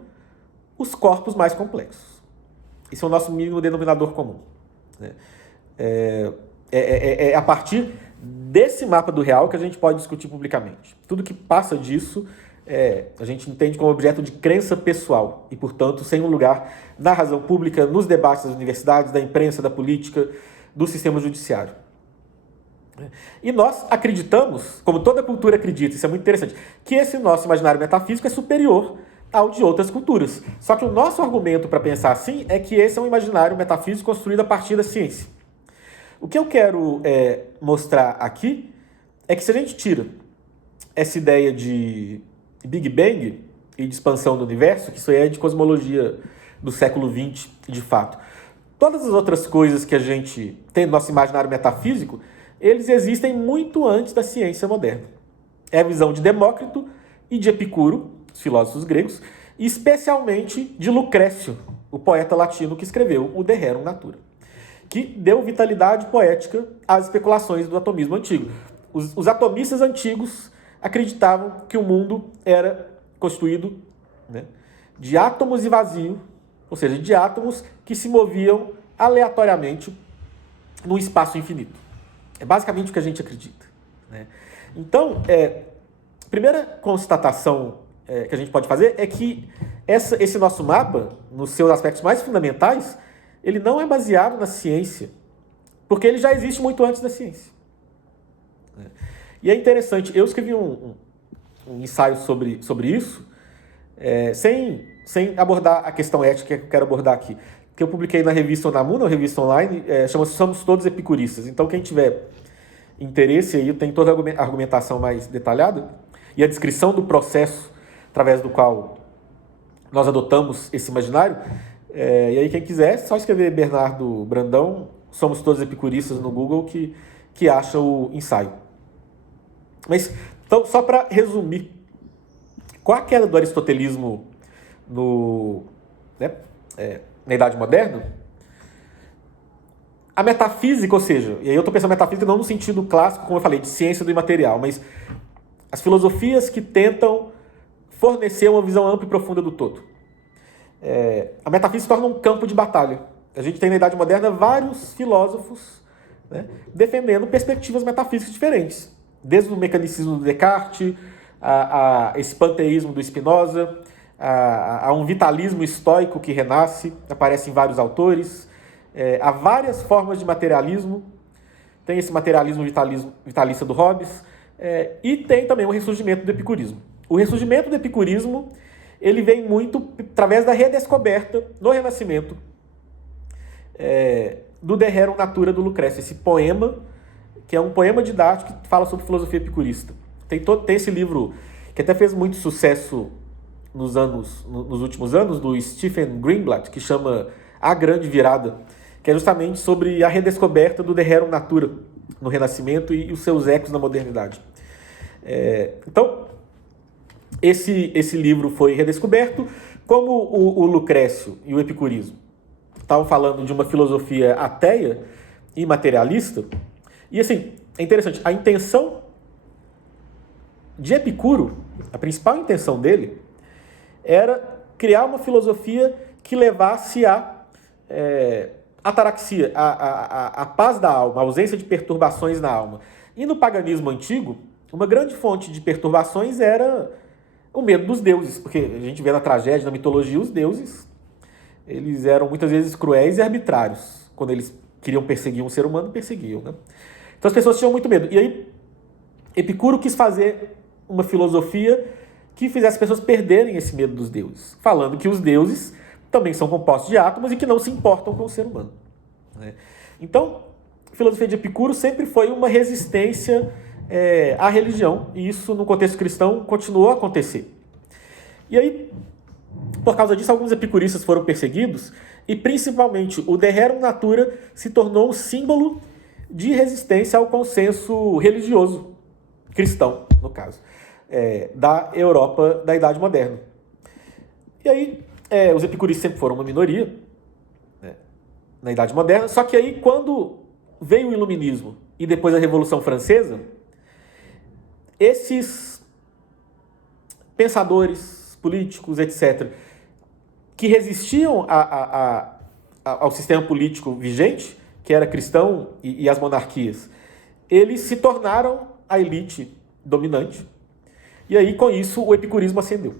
os corpos mais complexos. Esse é o nosso mínimo denominador comum. É a partir desse mapa do real que a gente pode discutir publicamente. Tudo que passa disso, a gente entende como objeto de crença pessoal e, portanto, sem um lugar na razão pública, nos debates das universidades, da imprensa, da política, do sistema judiciário. E nós acreditamos, como toda cultura acredita, isso é muito interessante, que esse nosso imaginário metafísico é superior ao de outras culturas. Só que o nosso argumento para pensar assim é que esse é um imaginário metafísico construído a partir da ciência. O que eu quero mostrar aqui é que se a gente tira essa ideia de Big Bang e de expansão do universo, que isso aí é de cosmologia do século XX, de fato, todas as outras coisas que a gente tem no nosso imaginário metafísico, eles existem muito antes da ciência moderna. É a visão de Demócrito e de Epicuro, os filósofos gregos, e especialmente de Lucrécio, o poeta latino que escreveu o De Rerum Natura, que deu vitalidade poética às especulações do atomismo antigo. Os atomistas antigos acreditavam que o mundo era constituído de átomos e vazio, ou seja, de átomos que se moviam aleatoriamente no espaço infinito. É basicamente o que a gente acredita. Então, a primeira constatação que a gente pode fazer é que esse nosso mapa, nos seus aspectos mais fundamentais, ele não é baseado na ciência, porque ele já existe muito antes da ciência. E é interessante, eu escrevi um ensaio sobre isso, sem abordar a questão ética que eu quero abordar aqui, que eu publiquei na revista Unamuno, uma revista online, chama-se Somos Todos Epicuristas. Então, quem tiver interesse aí, tem toda a argumentação mais detalhada e a descrição do processo através do qual nós adotamos esse imaginário. E aí, quem quiser, é só escrever Bernardo Brandão, Somos Todos Epicuristas no Google, que acha o ensaio. Mas, então, só para resumir, qual a queda do aristotelismo na Idade Moderna? A metafísica, ou seja, e aí eu estou pensando metafísica não no sentido clássico, como eu falei, de ciência do imaterial, mas as filosofias que tentam fornecer uma visão ampla e profunda do todo. A metafísica se torna um campo de batalha. A gente tem na Idade Moderna vários filósofos, né, defendendo perspectivas metafísicas diferentes, desde o mecanicismo do Descartes, a esse panteísmo do Spinoza, a um vitalismo estoico que renasce, aparece em vários autores. Há várias formas de materialismo. Tem esse materialismo vitalista do Hobbes, e tem também o ressurgimento do epicurismo. O ressurgimento do epicurismo ele vem muito através da redescoberta, no Renascimento, do De Rerum Natura do Lucrécio, esse poema, que é um poema didático que fala sobre filosofia epicurista. Tem esse livro, que até fez muito sucesso nos últimos anos, do Stephen Greenblatt, que chama A Grande Virada, que é justamente sobre a redescoberta do De Rerum Natura no Renascimento e os seus ecos na modernidade. Então, esse livro foi redescoberto, como o Lucrécio e o epicurismo estavam falando de uma filosofia ateia e materialista. E assim, é interessante, a intenção de Epicuro, a principal intenção dele, era criar uma filosofia que levasse a ataraxia, a paz da alma, a ausência de perturbações na alma. E no paganismo antigo, uma grande fonte de perturbações era o medo dos deuses, porque a gente vê na tragédia, na mitologia, os deuses, eles eram muitas vezes cruéis e arbitrários. Quando eles queriam perseguir um ser humano, perseguiam, né? Então as pessoas tinham muito medo. E aí, Epicuro quis fazer uma filosofia que fizesse as pessoas perderem esse medo dos deuses, falando que os deuses também são compostos de átomos e que não se importam com o ser humano, né? Então, a filosofia de Epicuro sempre foi uma resistência à religião, e isso, no contexto cristão, continuou a acontecer. E aí, por causa disso, alguns epicuristas foram perseguidos, e principalmente o De Rerum Natura se tornou um símbolo de resistência ao consenso religioso, cristão, no caso, da Europa da Idade Moderna. E aí, os epicuristas sempre foram uma minoria, né, na Idade Moderna, só que aí, quando veio o Iluminismo e depois a Revolução Francesa, esses pensadores, políticos, etc., que resistiam ao sistema político vigente, que era cristão, e as monarquias, eles se tornaram a elite dominante. E aí, com isso, o epicurismo ascendeu.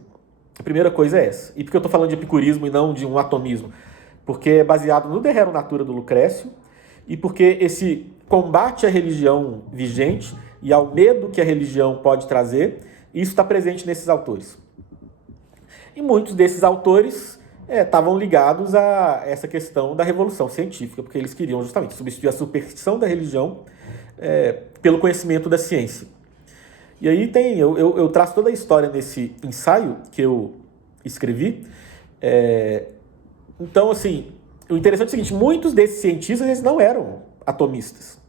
A primeira coisa é essa. E por que eu estou falando de epicurismo e não de um atomismo? Porque é baseado no De Rerum Natura do Lucrécio, e porque esse combate à religião vigente e ao medo que a religião pode trazer, isso está presente nesses autores. E muitos desses autores estavam ligados a essa questão da revolução científica, porque eles queriam justamente substituir a superstição da religião pelo conhecimento da ciência. E aí eu traço toda a história nesse ensaio que eu escrevi. Então, assim, o interessante é o seguinte, muitos desses cientistas eles não eram atomistas.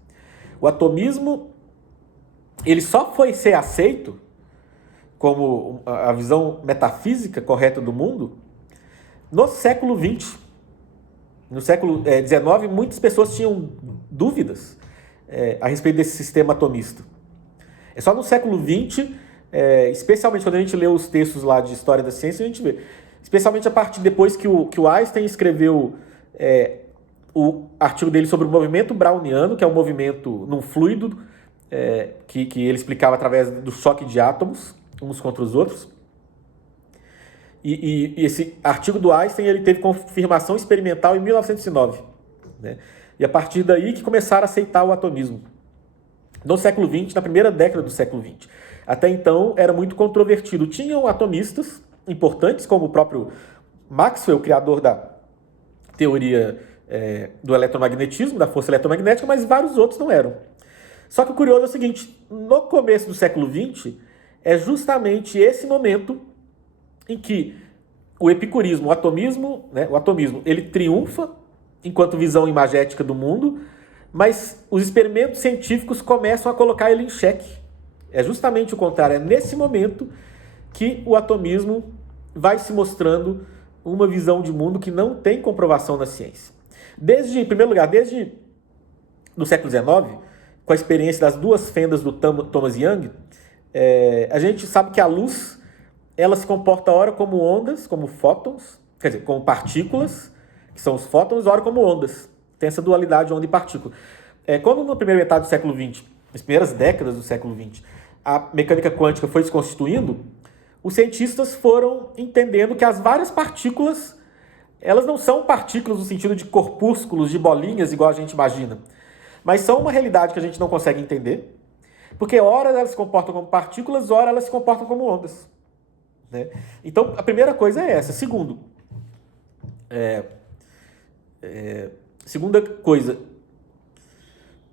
O atomismo ele só foi ser aceito como a visão metafísica correta do mundo no século XX. No século XIX, muitas pessoas tinham dúvidas a respeito desse sistema atomista. É só no século XX, especialmente quando a gente lê os textos lá de história da ciência, a gente vê, especialmente a partir depois que o Einstein escreveu o artigo dele sobre o movimento browniano, que é um movimento num fluido, que ele explicava através do choque de átomos, uns contra os outros. E esse artigo do Einstein ele teve confirmação experimental em 1909. Né? E a partir daí que começaram a aceitar o atomismo. no século XX, na primeira década do século XX. Até então era muito controvertido. Tinham atomistas importantes, como o próprio Maxwell, criador da teoria do eletromagnetismo, da força eletromagnética, mas vários outros não eram. Só que o curioso é o seguinte, no começo do século XX, é justamente esse momento em que o epicurismo, o atomismo, ele triunfa enquanto visão imagética do mundo, mas os experimentos científicos começam a colocar ele em xeque. É justamente o contrário, é nesse momento que o atomismo vai se mostrando uma visão de mundo que não tem comprovação na ciência. Em primeiro lugar, desde o século XIX, com a experiência das duas fendas do Thomas Young, a gente sabe que a luz ela se comporta ora como ondas, como fótons, quer dizer, como partículas, que são os fótons, ora como ondas. Tem essa dualidade onda e partícula. Quando na primeira metade do século XX, nas primeiras décadas do século XX, a mecânica quântica foi se constituindo, os cientistas foram entendendo que as várias partículas, elas não são partículas no sentido de corpúsculos, de bolinhas, igual a gente imagina, mas são uma realidade que a gente não consegue entender, porque ora elas se comportam como partículas, ora elas se comportam como ondas. Né? Então, a primeira coisa é essa. Segunda coisa,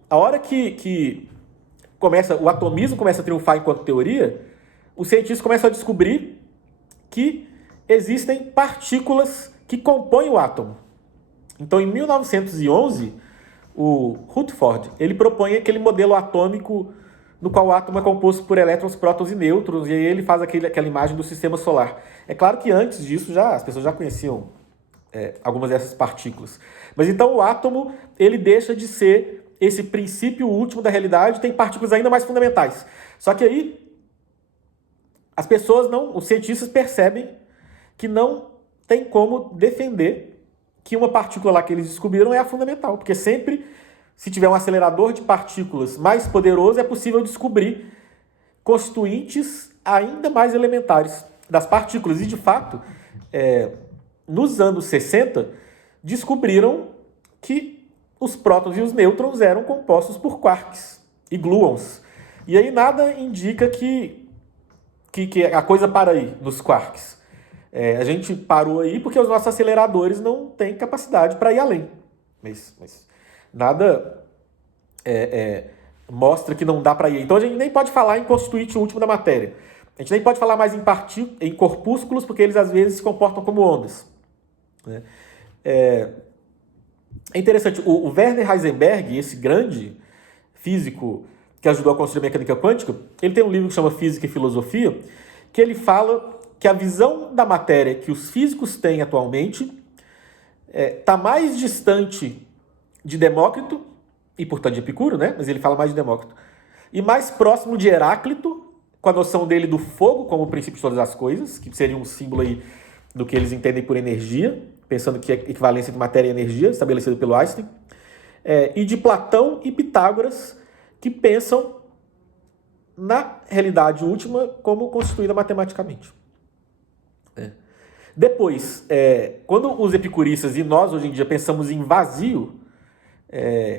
a hora que o atomismo começa a triunfar enquanto teoria, os cientistas começam a descobrir que existem partículas que compõem o átomo. Então, em 1911, o Rutherford ele propõe aquele modelo atômico no qual o átomo é composto por elétrons, prótons e nêutrons, e aí ele faz aquela imagem do sistema solar. É claro que antes disso as pessoas já conheciam algumas dessas partículas. Mas então o átomo ele deixa de ser esse princípio último da realidade, tem partículas ainda mais fundamentais. Só que aí os cientistas percebem que não tem como defender que uma partícula lá que eles descobriram é a fundamental, porque sempre, se tiver um acelerador de partículas mais poderoso, é possível descobrir constituintes ainda mais elementares das partículas. E, de fato, nos anos 60, descobriram que os prótons e os nêutrons eram compostos por quarks e gluons. E aí nada indica que a coisa para aí nos quarks. A gente parou aí porque os nossos aceleradores não têm capacidade para ir além. Mas nada mostra que não dá para ir. Então a gente nem pode falar em constituinte último da matéria. A gente nem pode falar mais em corpúsculos, porque eles às vezes se comportam como ondas. Né? É interessante, o Werner Heisenberg, esse grande físico que ajudou a construir a mecânica quântica, ele tem um livro que chama Física e Filosofia, que ele fala que a visão da matéria que os físicos têm atualmente está mais distante de Demócrito, e portanto de Epicuro, né? Mas ele fala mais de Demócrito, e mais próximo de Heráclito, com a noção dele do fogo como o princípio de todas as coisas, que seria um símbolo aí do que eles entendem por energia, pensando que é equivalência de matéria e energia, estabelecido pelo Einstein, e de Platão e Pitágoras, que pensam na realidade última como constituída matematicamente. Depois, quando os epicuristas e nós hoje em dia pensamos em vazio,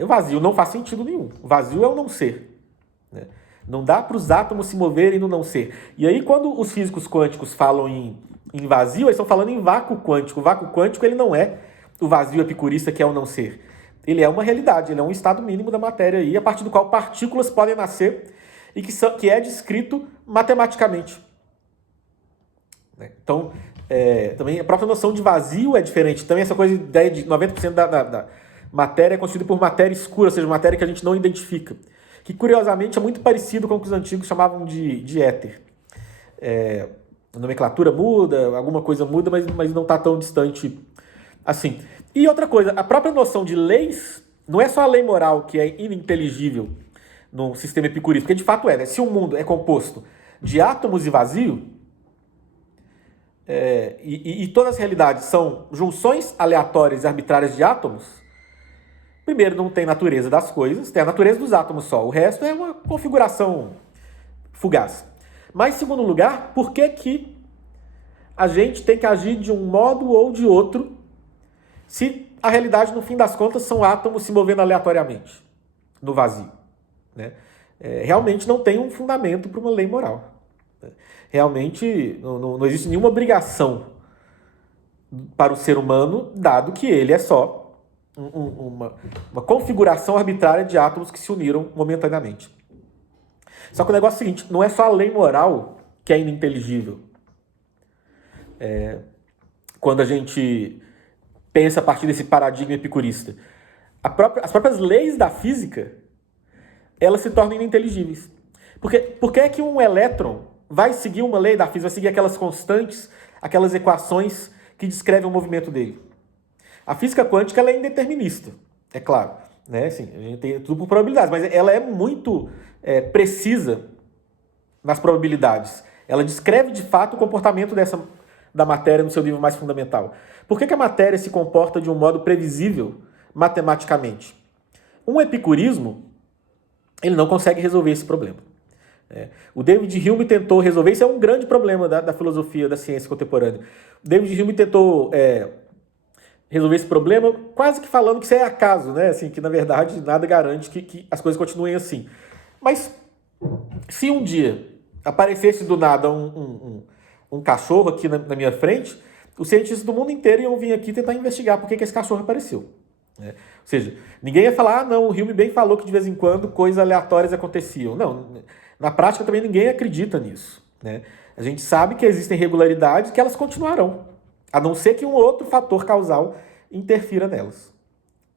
o vazio não faz sentido nenhum. O vazio é o não ser. Né? Não dá para os átomos se moverem no não ser. E aí, quando os físicos quânticos falam em vazio, eles estão falando em vácuo quântico. O vácuo quântico ele não é o vazio epicurista que é o não ser. Ele é uma realidade, ele é um estado mínimo da matéria aí, a partir do qual partículas podem nascer e que é descrito matematicamente. Então, também a própria noção de vazio é diferente. Também essa coisa, ideia de 90% da matéria é constituída por matéria escura, ou seja, matéria que a gente não identifica. Que, curiosamente, é muito parecido com o que os antigos chamavam de éter. A nomenclatura muda, alguma coisa muda, mas não está tão distante assim. E outra coisa, a própria noção de leis não é só a lei moral que é ininteligível no sistema epicurista, porque de fato né? Se o mundo é composto de átomos e vazio, e todas as realidades são junções aleatórias e arbitrárias de átomos, primeiro, não tem natureza das coisas, tem a natureza dos átomos só, o resto é uma configuração fugaz. Mas, em segundo lugar, por que a gente tem que agir de um modo ou de outro se a realidade, no fim das contas, são átomos se movendo aleatoriamente no vazio? Né? realmente não tem um fundamento para uma lei moral. Realmente não existe nenhuma obrigação para o ser humano, dado que ele é só uma configuração arbitrária de átomos que se uniram momentaneamente. Só que o negócio é o seguinte, não é só a lei moral que é ininteligível. Quando a gente pensa a partir desse paradigma epicurista. As próprias leis da física, elas se tornam ininteligíveis. Por que é que um elétron vai seguir uma lei da física, vai seguir aquelas constantes, aquelas equações que descrevem o movimento dele? A física quântica ela é indeterminista, é claro. Né? Assim, a gente tem tudo por probabilidades, mas ela é muito precisa nas probabilidades. Ela descreve de fato o comportamento da matéria no seu nível mais fundamental. Por que a matéria se comporta de um modo previsível matematicamente? Um epicurismo, ele não consegue resolver esse problema. O David Hume tentou resolver, isso é um grande problema da filosofia, da ciência contemporânea. O David Hume tentou resolver esse problema quase que falando que isso é acaso, né? Assim, que na verdade nada garante que as coisas continuem assim. Mas se um dia aparecesse do nada um cachorro aqui na minha frente, os cientistas do mundo inteiro iam vir aqui tentar investigar por que esse cachorro apareceu. Ou seja, ninguém ia falar, não, o Hume bem falou que de vez em quando coisas aleatórias aconteciam. Não, na prática também ninguém acredita nisso. Né? A gente sabe que existem irregularidades que elas continuarão, a não ser que um outro fator causal interfira nelas.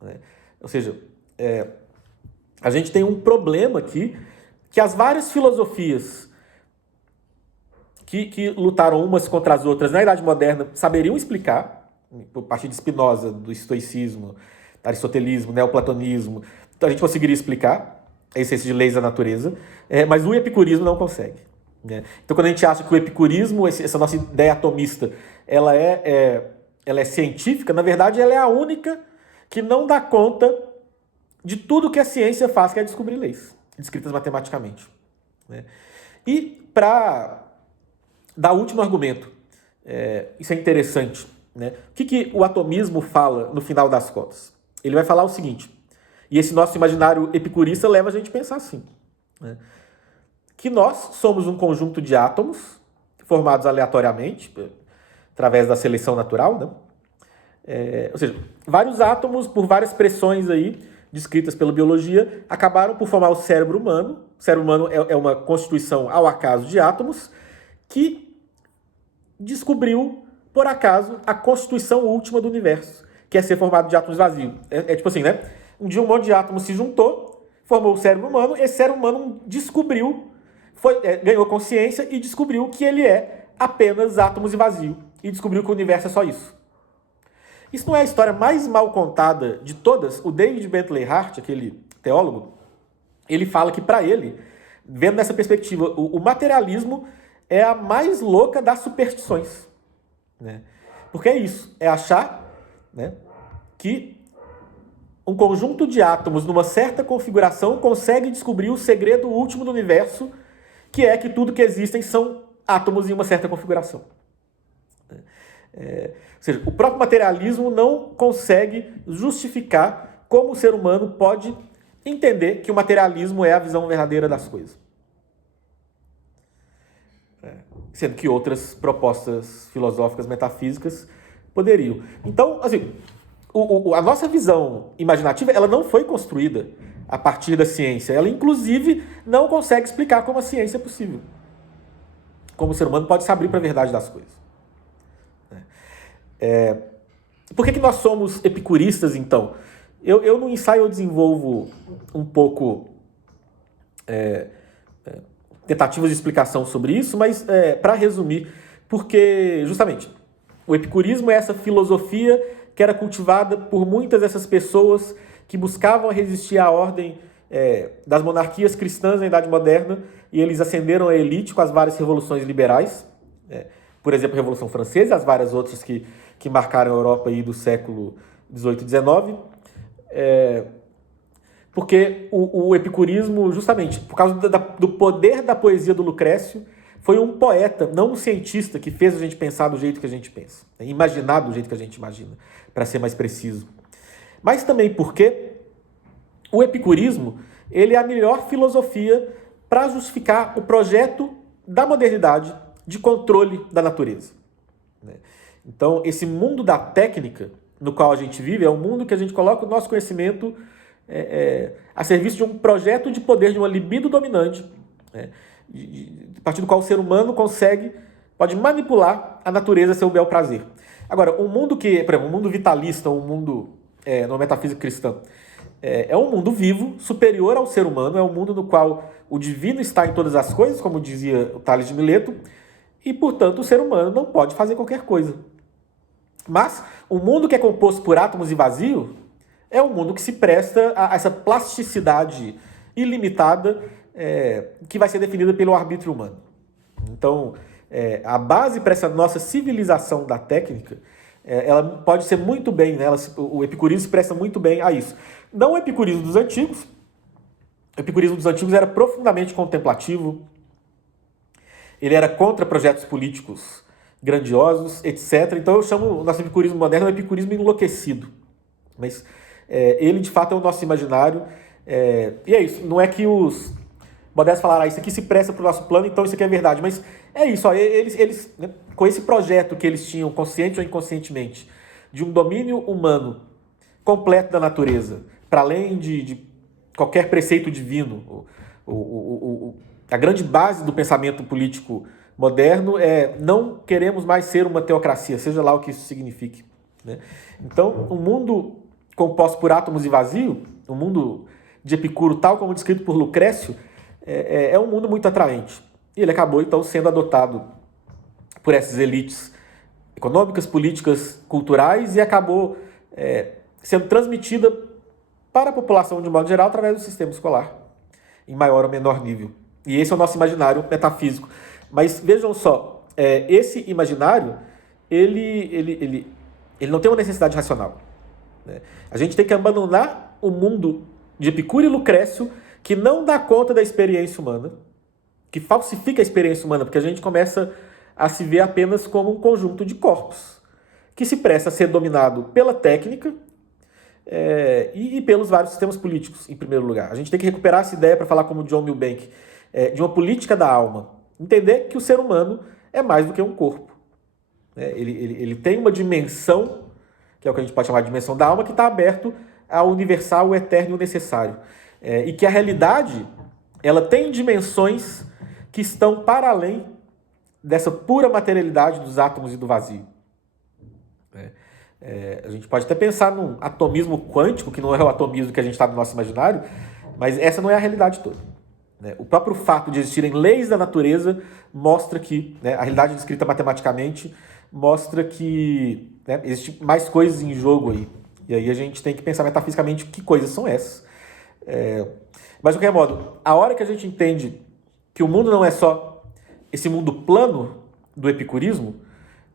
Né? Ou seja, a gente tem um problema aqui que as várias filosofias que lutaram umas contra as outras na Idade Moderna saberiam explicar, a partir de Spinoza, do estoicismo, aristotelismo, neoplatonismo, então a gente conseguiria explicar a essência de leis da natureza, mas o epicurismo não consegue. Né? Então, quando a gente acha que o epicurismo, essa nossa ideia atomista, ela é científica, na verdade ela é a única que não dá conta de tudo que a ciência faz, que é descobrir leis, descritas matematicamente. Né? E para dar o último argumento, isso é interessante, né? O que o atomismo fala no final das contas? Ele vai falar o seguinte, e esse nosso imaginário epicurista leva a gente a pensar assim, né? Que nós somos um conjunto de átomos formados aleatoriamente, através da seleção natural, né? Ou seja, vários átomos, por várias pressões aí, descritas pela biologia, acabaram por formar o cérebro humano. O cérebro humano é uma constituição ao acaso de átomos que descobriu, por acaso, a constituição última do universo, que é ser formado de átomos vazios. Tipo assim, né? Um dia um monte de átomos se juntou, formou o cérebro humano, esse cérebro humano descobriu, ganhou consciência e descobriu que ele é apenas átomos e vazio. E descobriu que o universo é só isso. Isso não é a história mais mal contada de todas? O David Bentley Hart, aquele teólogo, ele fala que para ele, vendo nessa perspectiva, o materialismo é a mais louca das superstições. Né? Porque é isso, é achar, né, que um conjunto de átomos numa certa configuração consegue descobrir o segredo último do universo, que é que tudo que existem são átomos em uma certa configuração. Ou seja, o próprio materialismo não consegue justificar como o ser humano pode entender que o materialismo é a visão verdadeira das coisas. Sendo que outras propostas filosóficas, metafísicas, poderiam. Então, assim, a nossa visão imaginativa, ela não foi construída a partir da ciência. Ela, inclusive, não consegue explicar como a ciência é possível. Como o ser humano pode se abrir para a verdade das coisas. Por que nós somos epicuristas, então? Eu no ensaio eu desenvolvo um pouco tentativas de explicação sobre isso, mas para resumir, porque justamente o epicurismo é essa filosofia que era cultivada por muitas dessas pessoas que buscavam resistir à ordem das monarquias cristãs na Idade Moderna, e eles ascenderam a elite com as várias revoluções liberais, por exemplo, a Revolução Francesa e as várias outras que marcaram a Europa aí do século XVIII e XIX, porque o epicurismo, justamente, por causa do poder da poesia do Lucrécio, foi um poeta, não um cientista, que fez a gente pensar do jeito que a gente pensa, imaginar do jeito que a gente imagina, para ser mais preciso. Mas também porque o epicurismo, ele é a melhor filosofia para justificar o projeto da modernidade de controle da natureza. Então, esse mundo da técnica no qual a gente vive é um mundo que a gente coloca o nosso conhecimento a serviço de um projeto de poder, de uma libido dominante, a partir do qual o ser humano pode manipular a natureza a seu bel prazer. Agora, um mundo por exemplo, um mundo vitalista, um mundo numa metafísica cristã, é um mundo vivo, superior ao ser humano, é um mundo no qual o divino está em todas as coisas, como dizia o Tales de Mileto, e, portanto, o ser humano não pode fazer qualquer coisa. Mas o mundo que é composto por átomos e vazio é um mundo que se presta a essa plasticidade ilimitada que vai ser definida pelo arbítrio humano. Então, a base para essa nossa civilização da técnica, ela pode ser muito bem, né? O epicurismo se presta muito bem a isso. Não o epicurismo dos antigos. O epicurismo dos antigos era profundamente contemplativo, ele era contra projetos políticos grandiosos, etc. Então eu chamo o nosso epicurismo moderno de um epicurismo enlouquecido. Mas ele, de fato, é o nosso imaginário. E é isso. Não é que os modernos falaram, isso aqui se presta para o nosso plano, então isso aqui é verdade. Mas é isso. Ó, eles né, com esse projeto que eles tinham, consciente ou inconscientemente, de um domínio humano completo da natureza, para além de qualquer preceito divino, a grande base do pensamento político moderno é não queremos mais ser uma teocracia, seja lá o que isso signifique. Né? Então, um mundo composto por átomos e vazio, um mundo de Epicuro, tal como descrito por Lucrécio, é um mundo muito atraente. E ele acabou, então, sendo adotado por essas elites econômicas, políticas, culturais e acabou sendo transmitida para a população de um modo geral através do sistema escolar, em maior ou menor nível. E esse é o nosso imaginário metafísico. Mas vejam só, esse imaginário, ele não tem uma necessidade racional. Né? A gente tem que abandonar o mundo de Epicuro e Lucrécio, que não dá conta da experiência humana, que falsifica a experiência humana, porque a gente começa a se ver apenas como um conjunto de corpos, que se presta a ser dominado pela técnica e pelos vários sistemas políticos, em primeiro lugar. A gente tem que recuperar essa ideia, para falar como John Milbank, de uma política da alma. Entender que o ser humano é mais do que um corpo. Ele tem uma dimensão, que é o que a gente pode chamar de dimensão da alma, que está aberto ao universal, o eterno e o necessário. E que a realidade, ela tem dimensões que estão para além dessa pura materialidade dos átomos e do vazio. A gente pode até pensar num atomismo quântico, que não é o atomismo que a gente está no nosso imaginário, mas essa não é a realidade toda. O próprio fato de existirem leis da natureza mostra que, a realidade descrita matematicamente, mostra que existem mais coisas em jogo aí. E aí a gente tem que pensar metafisicamente que coisas são essas. Mas, de qualquer modo, a hora que a gente entende que o mundo não é só esse mundo plano do epicurismo,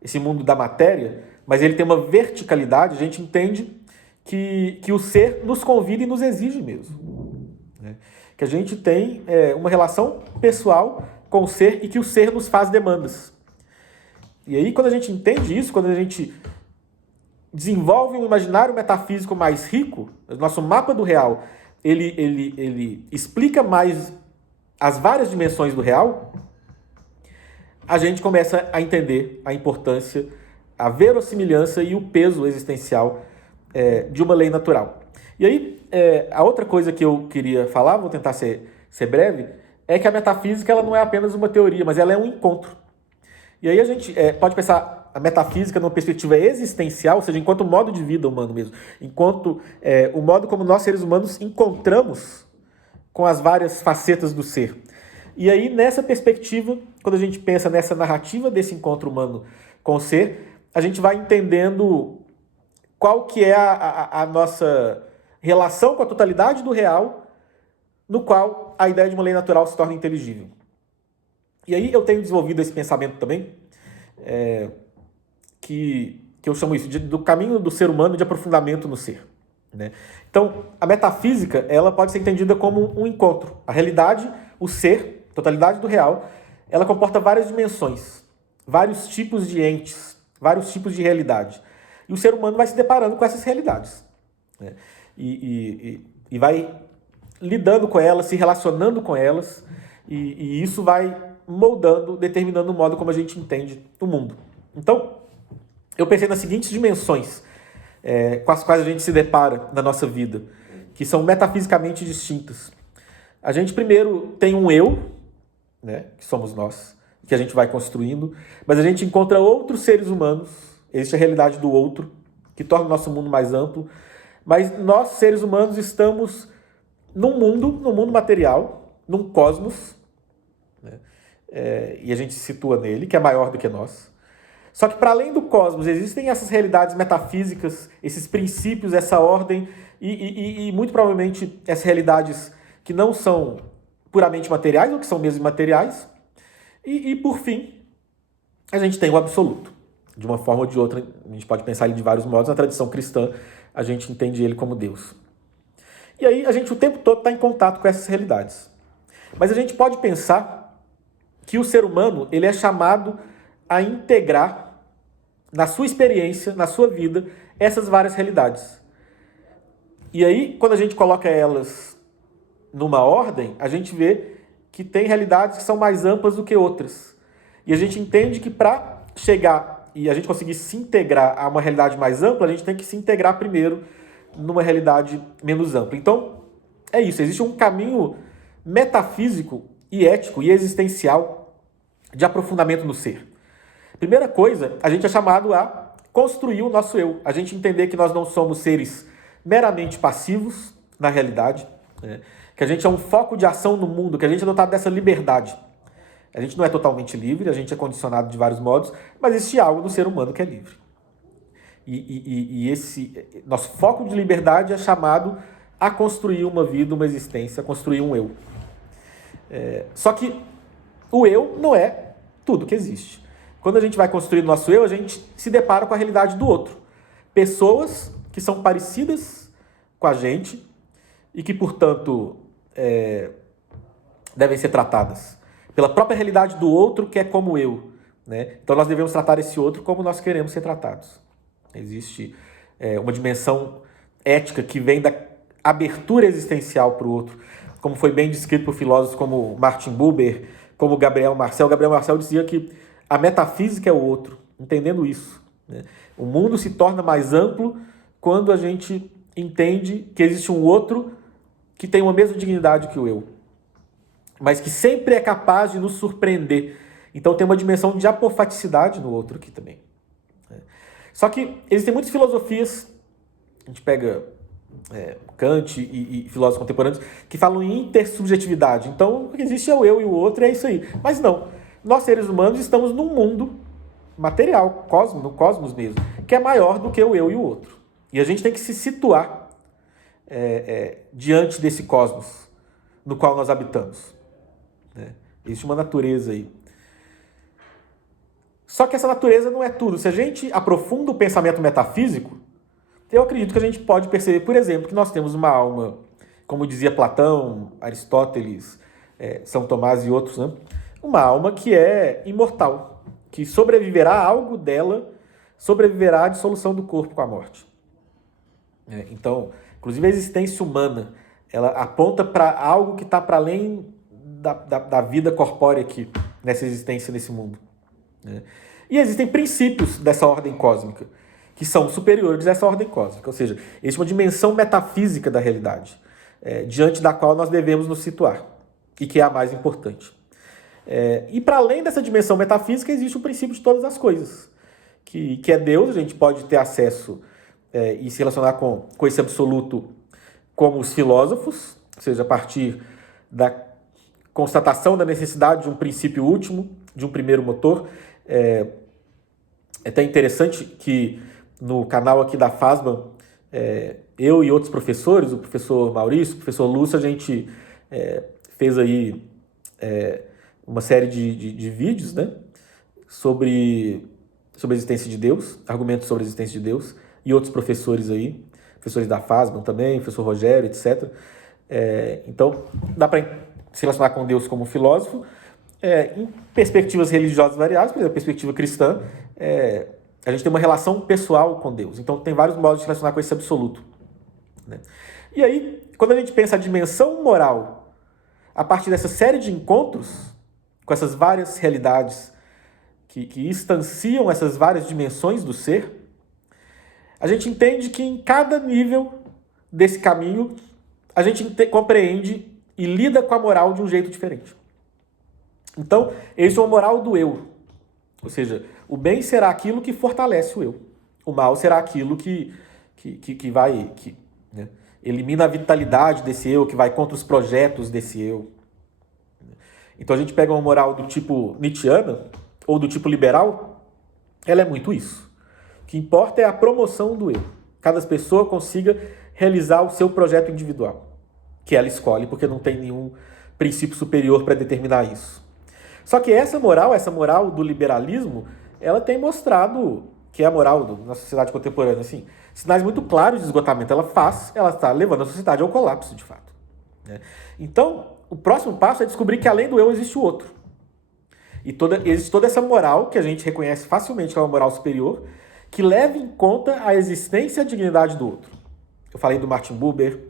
esse mundo da matéria, mas ele tem uma verticalidade, a gente entende que o ser nos convida e nos exige mesmo. Que a gente tem uma relação pessoal com o ser e que o ser nos faz demandas. E aí, quando a gente entende isso, quando a gente desenvolve um imaginário metafísico mais rico, o nosso mapa do real, ele explica mais as várias dimensões do real, a gente começa a entender a importância, a verossimilhança e o peso existencial de uma lei natural. E aí, a outra coisa que eu queria falar, vou tentar ser breve, é que a metafísica ela não é apenas uma teoria, mas ela é um encontro. E aí a gente pode pensar a metafísica numa perspectiva existencial, ou seja, enquanto modo de vida humano mesmo, enquanto o modo como nós, seres humanos, encontramos com as várias facetas do ser. E aí, nessa perspectiva, quando a gente pensa nessa narrativa desse encontro humano com o ser, a gente vai entendendo qual que é a nossa relação com a totalidade do real, no qual a ideia de uma lei natural se torna inteligível. E aí eu tenho desenvolvido esse pensamento também, que eu chamo isso do caminho do ser humano de aprofundamento no ser. Então, a metafísica ela pode ser entendida como um encontro. A realidade, o ser, a totalidade do real, ela comporta várias dimensões, vários tipos de entes, vários tipos de realidade. E o ser humano vai se deparando com essas realidades. E vai lidando com elas, se relacionando com elas, e isso vai moldando, determinando o modo como a gente entende o mundo. Então, eu pensei nas seguintes dimensões com as quais a gente se depara na nossa vida, que são metafisicamente distintas. A gente primeiro tem um eu, né, que somos nós, que a gente vai construindo, mas a gente encontra outros seres humanos, existe a realidade do outro, que torna o nosso mundo mais amplo, mas nós, seres humanos, estamos num mundo material, num cosmos, né, e a gente se situa nele, que é maior do que nós. Só que para além do cosmos existem essas realidades metafísicas, esses princípios, essa ordem e muito provavelmente essas realidades que não são puramente materiais ou que são mesmo imateriais. E por fim, a gente tem o absoluto. De uma forma ou de outra, a gente pode pensar ele de vários modos. Na tradição cristã, a gente entende ele como Deus. E aí a gente o tempo todo está em contato com essas realidades. Mas a gente pode pensar que o ser humano ele é chamado a integrar na sua experiência, na sua vida, essas várias realidades. E aí, quando a gente coloca elas numa ordem, a gente vê que tem realidades que são mais amplas do que outras. E a gente entende que para chegar e a gente conseguir se integrar a uma realidade mais ampla, a gente tem que se integrar primeiro numa realidade menos ampla. Então, é isso. Existe um caminho metafísico e ético e existencial de aprofundamento no ser. Primeira coisa, a gente é chamado a construir o nosso eu. A gente entender que nós não somos seres meramente passivos na realidade, né? Que a gente é um foco de ação no mundo, que a gente é dotado dessa liberdade. A gente não é totalmente livre, a gente é condicionado de vários modos, mas existe algo no ser humano que é livre. E esse nosso foco de liberdade é chamado a construir uma vida, uma existência, a construir um eu. Só que o eu não é tudo que existe. Quando a gente vai construir o nosso eu, a gente se depara com a realidade do outro. Pessoas que são parecidas com a gente e que, portanto, devem ser tratadas pela própria realidade do outro, que é como eu, né? Então nós devemos tratar esse outro como nós queremos ser tratados. Existe uma dimensão ética que vem da abertura existencial para o outro, como foi bem descrito por filósofos como Martin Buber, como Gabriel Marcel. Gabriel Marcel dizia que a metafísica é o outro, entendendo isso, né? O mundo se torna mais amplo quando a gente entende que existe um outro que tem uma mesma dignidade que o eu, mas que sempre é capaz de nos surpreender. Então tem uma dimensão de apofaticidade no outro aqui também. Só que existem muitas filosofias, a gente pega Kant e filósofos contemporâneos, que falam em intersubjetividade. Então o que existe é o eu e o outro, e é isso aí. Mas não, nós seres humanos estamos num mundo material, no cosmos mesmo, que é maior do que o eu e o outro. E a gente tem que se situar diante desse cosmos no qual nós habitamos. Existe uma natureza aí. Só que essa natureza não é tudo. Se a gente aprofunda o pensamento metafísico, eu acredito que a gente pode perceber, por exemplo, que nós temos uma alma, como dizia Platão, Aristóteles, São Tomás e outros, né? Uma alma que é imortal, que sobreviverá a algo dela, sobreviverá à dissolução do corpo com a morte. Então, inclusive a existência humana, ela aponta para algo que está para além da vida corpórea aqui, nessa existência, nesse mundo. E existem princípios dessa ordem cósmica, que são superiores a essa ordem cósmica, ou seja, existe uma dimensão metafísica da realidade, diante da qual nós devemos nos situar, e que é a mais importante. E para além dessa dimensão metafísica, existe o princípio de todas as coisas, que é Deus. A gente pode ter acesso e se relacionar com esse absoluto como os filósofos, ou seja, a partir da constatação da necessidade de um princípio último, de um primeiro motor. É até interessante que no canal aqui da FASBAN, eu e outros professores, o professor Maurício, o professor Lúcio, a gente fez aí uma série de vídeos, né, sobre a existência de Deus, argumentos sobre a existência de Deus, e outros professores aí, professores da FASBAN também, professor Rogério, etc. Então, dá para se relacionar com Deus como filósofo, em perspectivas religiosas variadas. Por exemplo, perspectiva cristã, a gente tem uma relação pessoal com Deus. Então, tem vários modos de se relacionar com esse absoluto, né? E aí, quando a gente pensa a dimensão moral a partir dessa série de encontros com essas várias realidades que instanciam essas várias dimensões do ser, a gente entende que em cada nível desse caminho a gente compreende e lida com a moral de um jeito diferente. Então, esse é o moral do eu. Ou seja, o bem será aquilo que fortalece o eu. O mal será aquilo que né, elimina a vitalidade desse eu, que vai contra os projetos desse eu. Então a gente pega uma moral do tipo nietzschiana, ou do tipo liberal, ela é muito isso. O que importa é a promoção do eu. Cada pessoa consiga realizar o seu projeto individual, que ela escolhe, porque não tem nenhum princípio superior para determinar isso. Só que essa moral do liberalismo, ela tem mostrado, que é a moral na sociedade contemporânea, assim, sinais muito claros de esgotamento. Ela está levando a sociedade ao colapso, de fato. Né? Então, o próximo passo é descobrir que além do eu existe o outro. E existe toda essa moral, que a gente reconhece facilmente que é uma moral superior, que leva em conta a existência e a dignidade do outro. Eu falei do Martin Buber,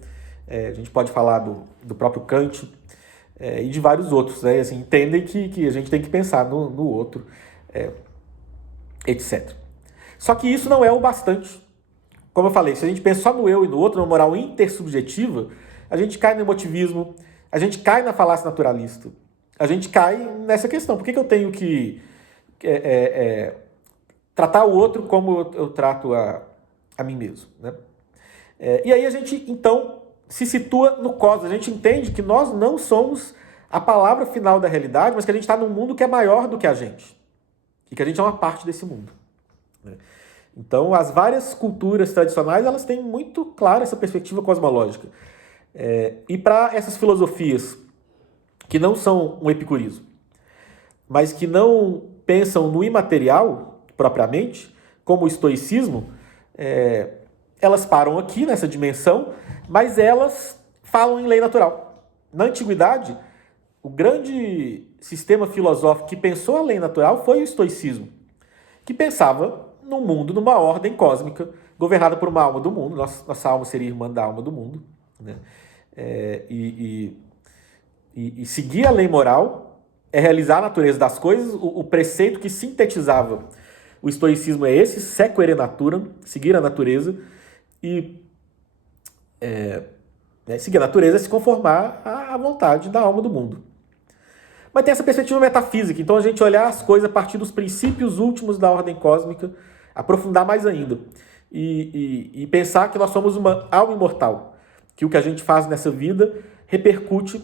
a gente pode falar do próprio Kant, e de vários outros, né? Assim, entendem que a gente tem que pensar no outro, etc. Só que isso não é o bastante. Como eu falei, se a gente pensa só no eu e no outro, numa moral intersubjetiva, a gente cai no emotivismo, a gente cai na falácia naturalista, a gente cai nessa questão. Por que eu tenho que tratar o outro como eu trato a mim mesmo? Né? E aí a gente, então, se situa no cosmos. A gente entende que nós não somos a palavra final da realidade, mas que a gente está num mundo que é maior do que a gente. E que a gente é uma parte desse mundo. Né? Então, as várias culturas tradicionais, elas têm muito clara essa perspectiva cosmológica. E para essas filosofias que não são um epicurismo, mas que não pensam no imaterial propriamente, como o estoicismo, elas param aqui nessa dimensão, mas elas falam em lei natural. Na antiguidade, o grande sistema filosófico que pensou a lei natural foi o estoicismo, que pensava num mundo, numa ordem cósmica, governada por uma alma do mundo. Nossa alma seria irmã da alma do mundo. Né? E seguir a lei moral é realizar a natureza das coisas. O preceito que sintetizava o estoicismo é esse: sequere naturam, seguir a natureza. E seguir a natureza é se conformar à vontade da alma do mundo. Mas tem essa perspectiva metafísica, então a gente olhar as coisas a partir dos princípios últimos da ordem cósmica, aprofundar mais ainda, e pensar que nós somos uma alma imortal, que o que a gente faz nessa vida repercute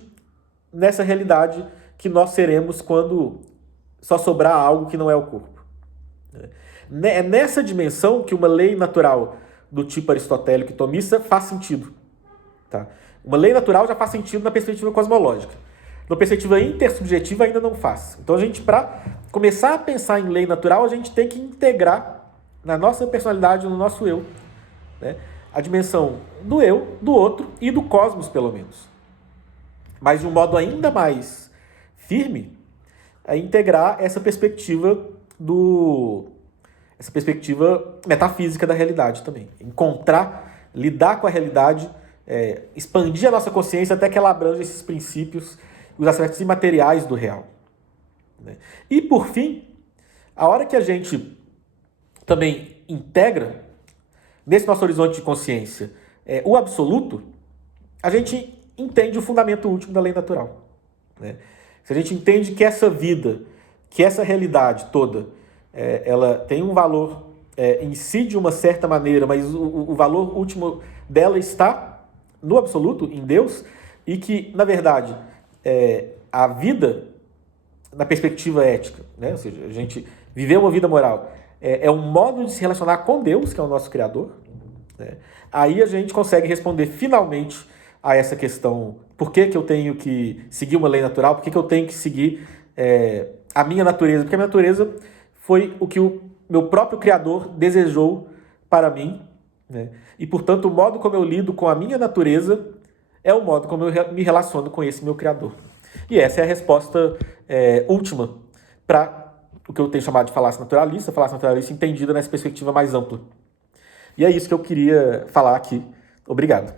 nessa realidade que nós seremos quando só sobrar algo que não é o corpo. É nessa dimensão que uma lei natural do tipo aristotélico e tomista faz sentido. Tá? Uma lei natural já faz sentido na perspectiva cosmológica. Na perspectiva intersubjetiva ainda não faz. Então a gente, para começar a pensar em lei natural, a gente tem que integrar na nossa personalidade, no nosso eu, né, a dimensão do eu, do outro e do cosmos, pelo menos. Mas de um modo ainda mais firme, é integrar essa perspectiva metafísica da realidade também. Encontrar, lidar com a realidade, expandir a nossa consciência até que ela abrange esses princípios, os aspectos imateriais do real. Né? E, por fim, a hora que a gente também integra, nesse nosso horizonte de consciência, o absoluto, a gente entende o fundamento último da lei natural. Né? Se a gente entende que essa vida, que essa realidade toda, ela tem um valor em si de uma certa maneira, mas o valor último dela está no absoluto, em Deus, e que, na verdade, a vida, na perspectiva ética, né? Ou seja, a gente viver uma vida moral, é um modo de se relacionar com Deus, que é o nosso Criador. Né? Aí a gente consegue responder finalmente a essa questão: por que eu tenho que seguir uma lei natural? Por que eu tenho que seguir a minha natureza? Porque a minha natureza foi o que o meu próprio Criador desejou para mim. Né? E, portanto, o modo como eu lido com a minha natureza é o modo como eu me relaciono com esse meu Criador. E essa é a resposta última para o que eu tenho chamado de falácia naturalista entendida nessa perspectiva mais ampla. E é isso que eu queria falar aqui. Obrigado.